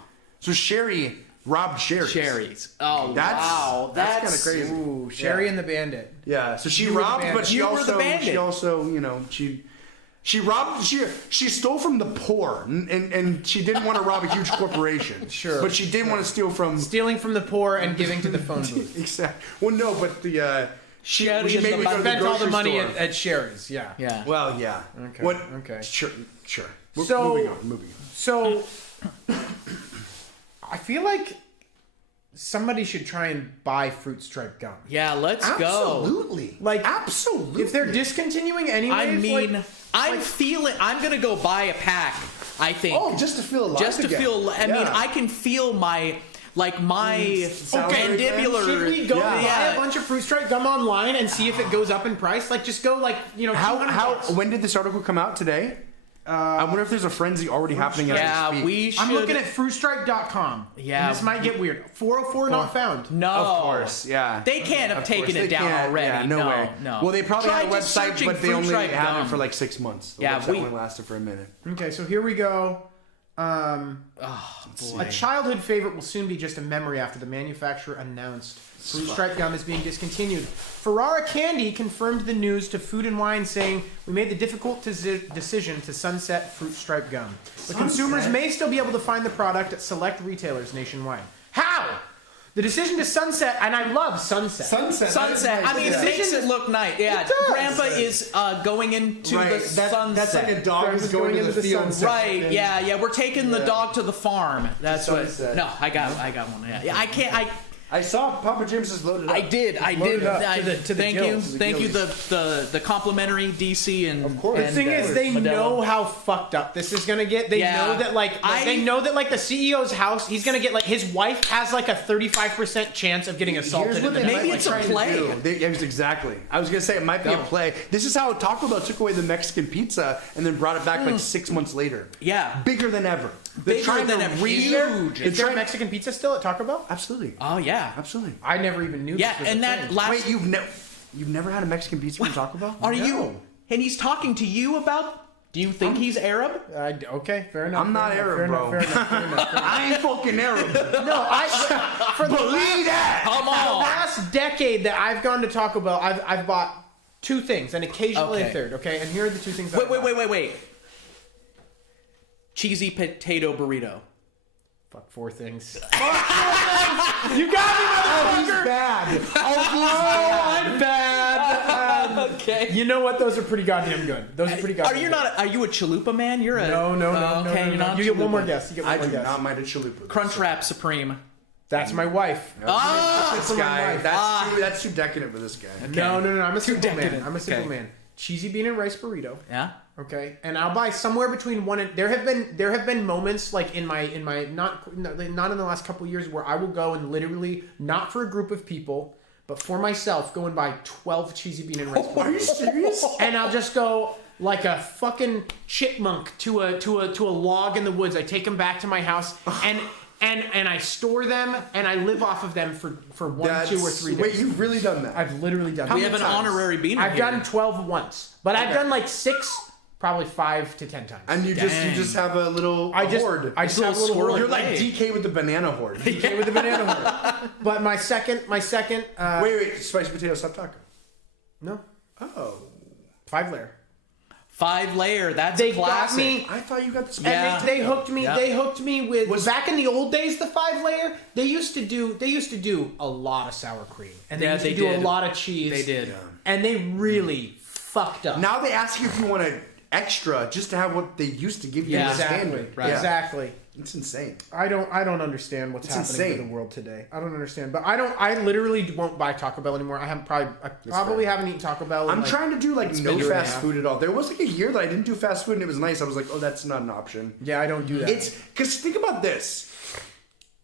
So Sherry robbed Sherry's. Cherries. Oh, That's wow. that's kind of crazy. Ooh, Sherry and the Bandit. Yeah, so she You were the robbed, bandit. but she You were the bandit. also, you know, she robbed. She stole from the poor, and she didn't want to rob a huge corporation. Sure. but she did want to steal from. Stealing from the poor and giving to the phone booth. Exactly. Well, no, but the she Sherry made is me the go to the Spent all the grocery money store. at Sherry's. Yeah. Yeah. Well, yeah. Okay, What? okay. Sure. So- Moving on. So, I feel like somebody should try and buy Fruit Stripe gum. Yeah, let's go. Absolutely. Like, absolutely. If they're discontinuing anyways, I mean, like, I'm going to go buy a pack, I think. Oh, just to feel alive. Just to again. feel, I mean, Yeah. I can feel my mandibular. should we go buy Yeah. a bunch of Fruit Stripe gum online and see if it goes up in price? Like, just go, like, you know, How? $200. When did this article come out today? I wonder if there's a frenzy already happening as Yeah, we speak. we should. I'm looking at fruitstripe.com. Yeah. And this might get weird. 404 not found. No. Of course, yeah. They can't have Of taken course, it they down can't. already. Yeah, no way. No. Well, they probably Try had a just website, searching but they fruit only stripe had gum. it for like 6 months. The Yeah, website we- only lasted for a minute. Okay, so here we go. Oh, A boy. childhood favorite will soon be just a memory after the manufacturer announced Fruit Stripe gum is being discontinued. Ferrara Candy confirmed the news to Food and Wine, saying, "We made the difficult decision to sunset Fruit Stripe gum. But consumers may still be able to find the product at select retailers nationwide." How? The decision to sunset, and I love sunset. Sunset. I mean, it makes it look nice. Yeah, It does. Grandpa is going into the sunset. That's like a dog Grandpa's is going going into the into the field. sunset. Right? Yeah. We're taking the Yeah. dog to the farm. That's what. Sunset. No, I got one. Yeah. I can't. I saw Papa James is loaded up. I did. Loaded up to the Thank you. gills. Thank you. The complimentary DC and Of course. The and, thing is, they Modelo. know how fucked up this is gonna get. They Yeah. know that they know that the CEO's house, he's gonna get his wife has a 35% chance of getting assaulted. Here's what in the they Maybe might it's be a trying to play. do. Yes, exactly. I was gonna say it might be a play. This is how Taco Bell took away the Mexican pizza and then brought it back like 6 months later. Yeah. Bigger than ever. They're Bigger trying than to ever. huge. Is there Mexican pizza still at Taco Bell? Absolutely. Oh yeah. Absolutely. I never even knew. Yeah, this was and a that thing. last. Wait, you've never had a Mexican pizza from Taco Bell? Are No. you? And he's talking to you about. Do you think he's Arab? Okay, fair enough. I'm not Arab, bro. Fair enough. I ain't fucking Arab. No, for the Believe that. Come the on. last decade that I've gone to Taco Bell, I've bought 2 things and occasionally Okay. a third. Okay, and here are the 2 things. that Wait. Cheesy potato burrito. Fuck 4 things. You got me, motherfucker! Bad. I'm bad. Okay. You know what? Those are pretty goddamn good. Those are pretty goddamn. Are you not? Are you a chalupa man? You're a. No. Okay, no, you're no. not. You get one more chalupa. guess. You get I one more do guess. not mind a chalupa. Crunchwrap Supreme. That's my wife. Ah. This for my guy. wife. That's too decadent for this guy. No. I'm a simple man. decadent. I'm a simple Okay. man. Cheesy bean and rice burrito. Yeah. Okay, and I'll buy somewhere between 1 and there have been moments like in my not in the last couple of years where I will go and literally not for a group of people but for myself go and buy 12 cheesy bean and rice. Are you serious? And I'll just go like a fucking chipmunk to a log in the woods. I take them back to my house and I store them and I live off of them for 1, 2, or 3 days. Wait, you've really done that? I've literally done that. We have an times? honorary beaner. I've here. done 12 once, but I've done like 6, probably 5 to 10 times. And you just Dang. have a little horde. I just little have a little squirrel. horde. You're like Hey. DK with the banana horde. DK with the banana horde. But my second. Wait, spicy potato stuffed taco. No, Oh, 5-layer. 5-layer. That's They a classic. got me. I thought you got the Yeah. And they hooked me. Yeah. They hooked me with Was- back in the old days. The 5-layer. They used to do a lot of sour cream, and they Yeah, used they to do did. a lot of cheese. They did. Yeah. and they really fucked up. Now they ask you if you want an extra just to have what they used to give you Yeah. as exactly. standard. Right. Yeah. Exactly. It's insane. I don't understand what's It's happening insane. in the world today. I don't understand, but I literally won't buy Taco Bell anymore. I probably haven't eaten Taco Bell. I'm like, trying to do like been no a year and a fast half. food at all. There was like a year that I didn't do fast food and it was nice. I was like, oh, that's not an option. Yeah, I don't do that. It's because think about this.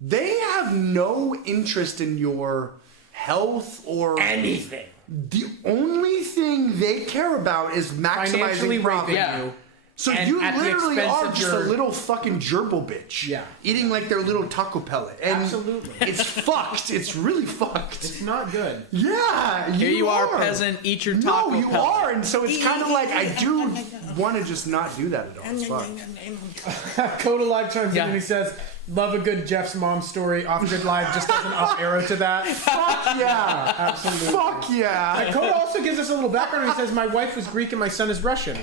They have no interest in your health or anything. The only thing they care about is Financially maximizing profit. raping Yeah. you. So And you at the literally expense are of just your- a little fucking gerbil bitch. Yeah. Eating like their little taco pellet. And Absolutely. It's fucked. It's really fucked. It's not good. Yeah. Here you are, peasant. Eat your taco. No, you pellet. are. And so it's kind of like I do want to just not do that at all. It's fun. Coda Live chimes Yeah. in and he says, "Love a good Jeff's mom story. Off Grid Live just does an up arrow to that." Fuck yeah. Absolutely. Fuck yeah. Coda also gives us a little background. He says, "My wife was Greek and my son is Russian."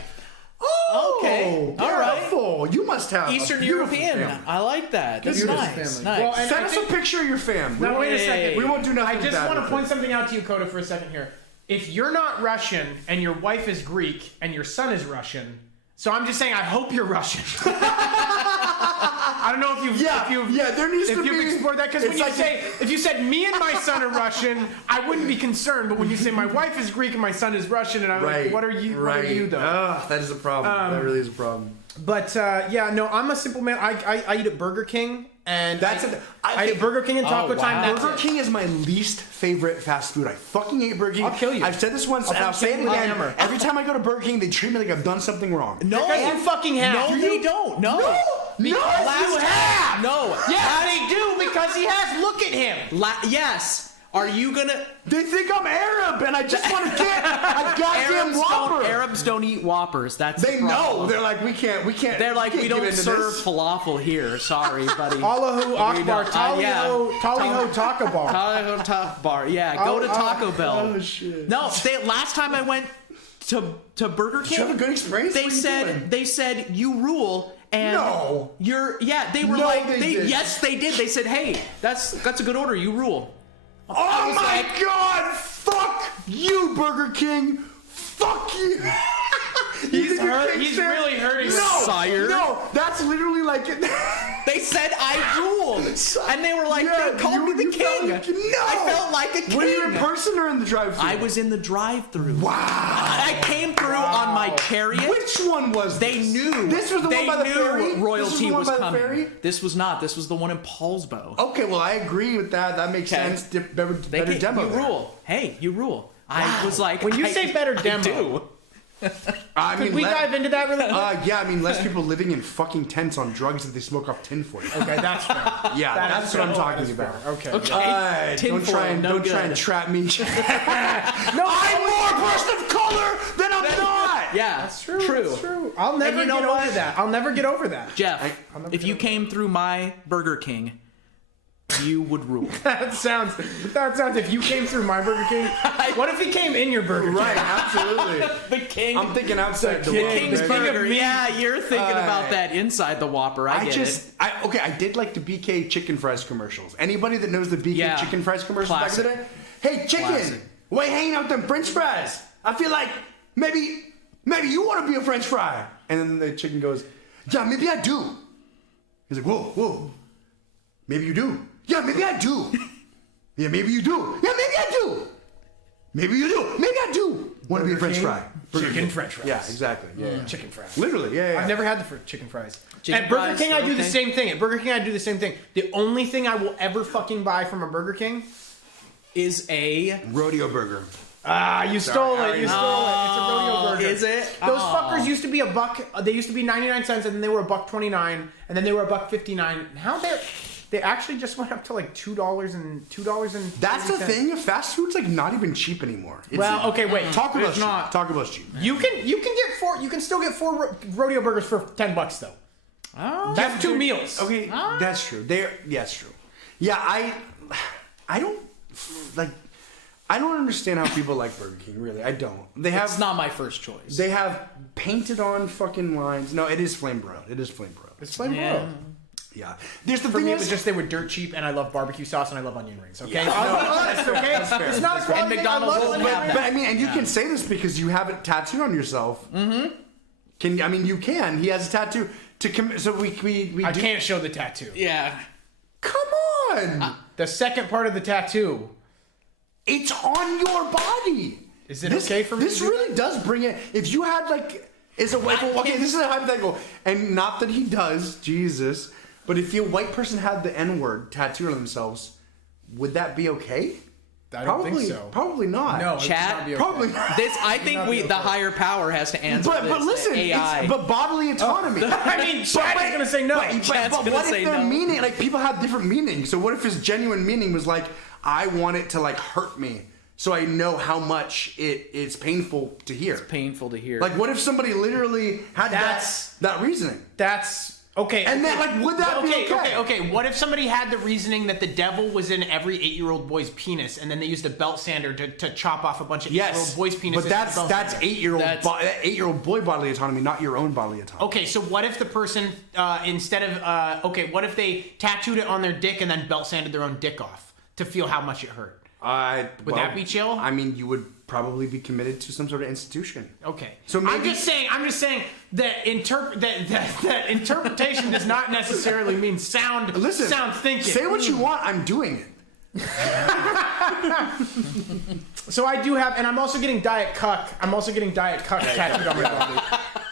Oh, Okay. All right. beautiful. You must have Eastern a beautiful European. family. I like that. That's Beautiful nice. family. Nice. Well, and Send I us think- a picture of your fam. Now wait a second. We won't do nothing I just bad want to with point it. something out to you, Coda, for a second here. If you're not Russian and your wife is Greek and your son is Russian, so I'm just saying, I hope you're Russian. I don't know if you've there needs to if you've be explored that, because when it's you like- if you said me and my son are Russian, I wouldn't be concerned. But when you say my wife is Greek and my son is Russian, and I'm like, what are you? Right. What are you though? Ugh, that is a problem. That really is a problem. But yeah, no, I'm a simple man. I eat at Burger King, And That's I ate Burger King and Taco Time. That's Burger it. King is my least favorite fast food. I fucking hate Burger King. I'll kill you. I've said this once, and I'll say it with a again. hammer. Every time I go to Burger King, they treat me like I've done something wrong. No, Because you fucking have. No, they don't. No. Because you have. No. Yeah, they do because he has. Look at him. Yes. Are you gonna? They think I'm Arab, and I just want to get a goddamn Whopper. Arabs don't eat Whoppers. That's They the problem. know. They're like, we can't. They're like, can't we give don't into serve this. falafel here. Sorry, buddy. Allahu Akbar. yeah. Tally-ho Taco Bar. Taco Taco Bar. Yeah, go to Taco Bell. Oh shit. No, last time I went to Burger King, Did you have a good experience? They What are you said doing? they said you rule. And No. they were No, like they didn't. yes they did. They said, hey, that's a good order. You rule. Oh was my like- god! Fuck you, Burger King! Fuck you! He's really hurting us, sire. No, that's literally like They said I ruled, and they were like, Yeah, they called me the you felt king. like- no. I felt like a king. Were you in person or in the drive-thru? I was in the drive-through. Wow. I came through on my chariot. Which one was They this? knew. This was the they one by the knew ferry? This was royalty the one was by the coming. ferry? This was not. This was the one in Paulsbo. Okay, well I agree with that. That makes Okay. sense. Better They came, demo. you there. rule. Hey, you rule. I was like, When you I- say better I demo, do. I mean, could we dive into that really quick? yeah, I mean, less people living in fucking tents on drugs that they smoke off tinfoil. Okay, that's fair. Yeah, that's what I'm talking about. Okay. Okay. Don't try and no don't try good. and trap me. No, I'm more a person of color than I'm not. Yeah, That's true. True. That's true. I'll never you know get what? over that. I'll never get over that. Jeff, if you came through my Burger King, you would rule. That sounds. If you came through my Burger King, what if he came in your Burger King? Right, absolutely. The king. I'm thinking outside the the box, King's baby. Burger. Yeah, you're thinking about that inside the Whopper. I get it. I did like the BK chicken fries commercials. Anybody that knows the BK Yeah. chicken fries commercials Classic. back in the day? Hey, chicken, Classic. why you hanging out with them French fries? I feel like maybe you want to be a French fry. And then the chicken goes, yeah, maybe I do. He's like, whoa, maybe you do. Yeah, maybe I do. Yeah, maybe you do. Yeah, maybe I do. Maybe you do. Maybe I do. Want to be a French King, fry. Burger chicken King. French fries. Yeah, exactly. Yeah. Chicken fries. Literally, yeah. I've never had the chicken fries. Chicken At Burger fries, King, I do the okay. same thing. At Burger King, I do the same thing. The only thing I will ever fucking buy from a Burger King. Is a Rodeo burger. You stole it. You stole it. It's a rodeo burger. Is it? Those fuckers used to be $1. They used to be 99 cents, and then they were $1.29, and then they were $1.59. Now they actually just went up to like $2 and $2. That's the thing. Fast food's like not even cheap anymore. It's Well, okay, wait. Taco Bell's It's cheap. not. Taco Bell's cheap. You can still get four rodeo burgers for $10 though. Oh. That's two meals. Okay, that's true. That's true. Yeah, I don't like. I don't understand how people like Burger King. Really, I don't. They have. It's not my first choice. They have painted on fucking lines. No, it is flame broiled. It is flame broiled. It's flame Yeah. broiled. Yeah. There's the For thing me, it is, was just they were dirt cheap, and I love barbecue sauce, and I love onion rings. Okay, Yeah. I'll be honest. Okay, it's not a quality And thing. I McDonald's love doesn't onion have rings. but I mean, and you can say this because you have it tattooed on yourself. Mm-hmm. I mean, you can. He has a tattoo to so we. I can't show the tattoo. yeah. Come on. The second part of the tattoo. It's on your body. Is it okay for me This to do really does bring it. If you had like, okay, this is a hypothetical, and not that he does, Jesus, but if a white person had the N-word tattooed on themselves, would that be okay? I don't Probably, think so. Probably not. No, it would Chat, not be okay. probably not. This, I think the higher power has to answer But this. listen, the AI. but bodily autonomy. I mean, Chad is gonna say no. Chad's But gonna what say if their no. meaning, like people have different meanings. So what if his genuine meaning was like, I want it to like hurt me, so I know how much it's painful to hear. Painful to hear. Like, what if somebody literally had that reasoning? That's okay. And then, like, would that be okay? Okay. What if somebody had the reasoning that the devil was in every 8-year-old boy's penis, and then they used a belt sander to chop off a bunch of 8-year-old boys' penises? but with a belt that's sander? 8-year-old boy bodily autonomy, not your own bodily autonomy. Okay, so what if the person instead of what if they tattooed it on their dick and then belt sanded their own dick off to feel how much it hurt? Would that be chill? I mean, you would probably be committed to some sort of institution. Okay. So maybe- I'm just saying that that interpretation does not necessarily mean sound thinking. Say what you want. I'm doing it. So I do have, and I'm also getting Diet Cuck. I'm also getting Diet Cuck tattooed on my body.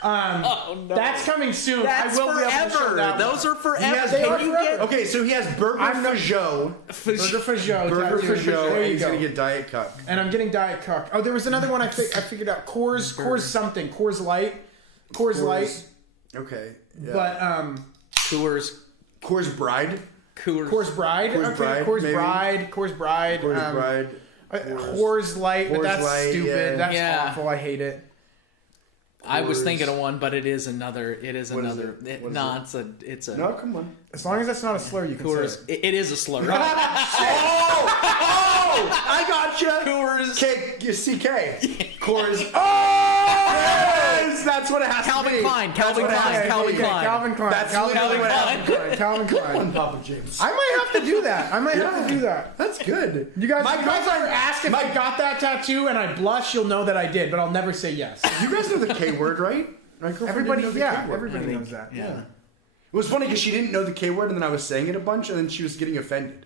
Oh no. That's coming soon. That's I will be able to show forever. that Those one. are forever. He has, They Can are you forever. get okay, so he has Burger Fajot. Burger Fajot. Burger tattoo. Fajot, There and you he's go. gonna get Diet Cuck. And I'm getting Diet Coke. Oh, there was another one I figured out. Coors something. Coors Light. Coors Light. Okay. Yeah. But Coors Coors Bride. Coors Bride. Coors Okay, Bride, Coors maybe. Bride. Coors Bride. Coors Bride. Coors Light, but Coors that's Light, stupid. yeah. That's Yeah. awful. I hate it. I was Coors. thinking of one, but it is another. It is What is another. it? What is No, it? it's a No, come on. As long as that's not a slur, you can Coors. say it. It is a slur. I gotcha. Coors. K, you CK. Coors. Oh, yes, that's what it has Calvin to be. Klein. That's Calvin what it has Klein. to Calvin be. Klein. Calvin Klein. That's Calvin literally what Klein. happened. Calvin Good Klein. one, Papa James. I might have to do that. I might have to do that. That's good. You guys, My you guys girlfriend- ever ask if I got that tattoo and I blush, you'll know that I did, but I'll never say yes. You guys know the K word, right? My girlfriend Everybody, didn't know the yeah, K word. everybody I think- knows that. yeah. It was funny because she didn't know the K word, and then I was saying it a bunch, and then she was getting offended.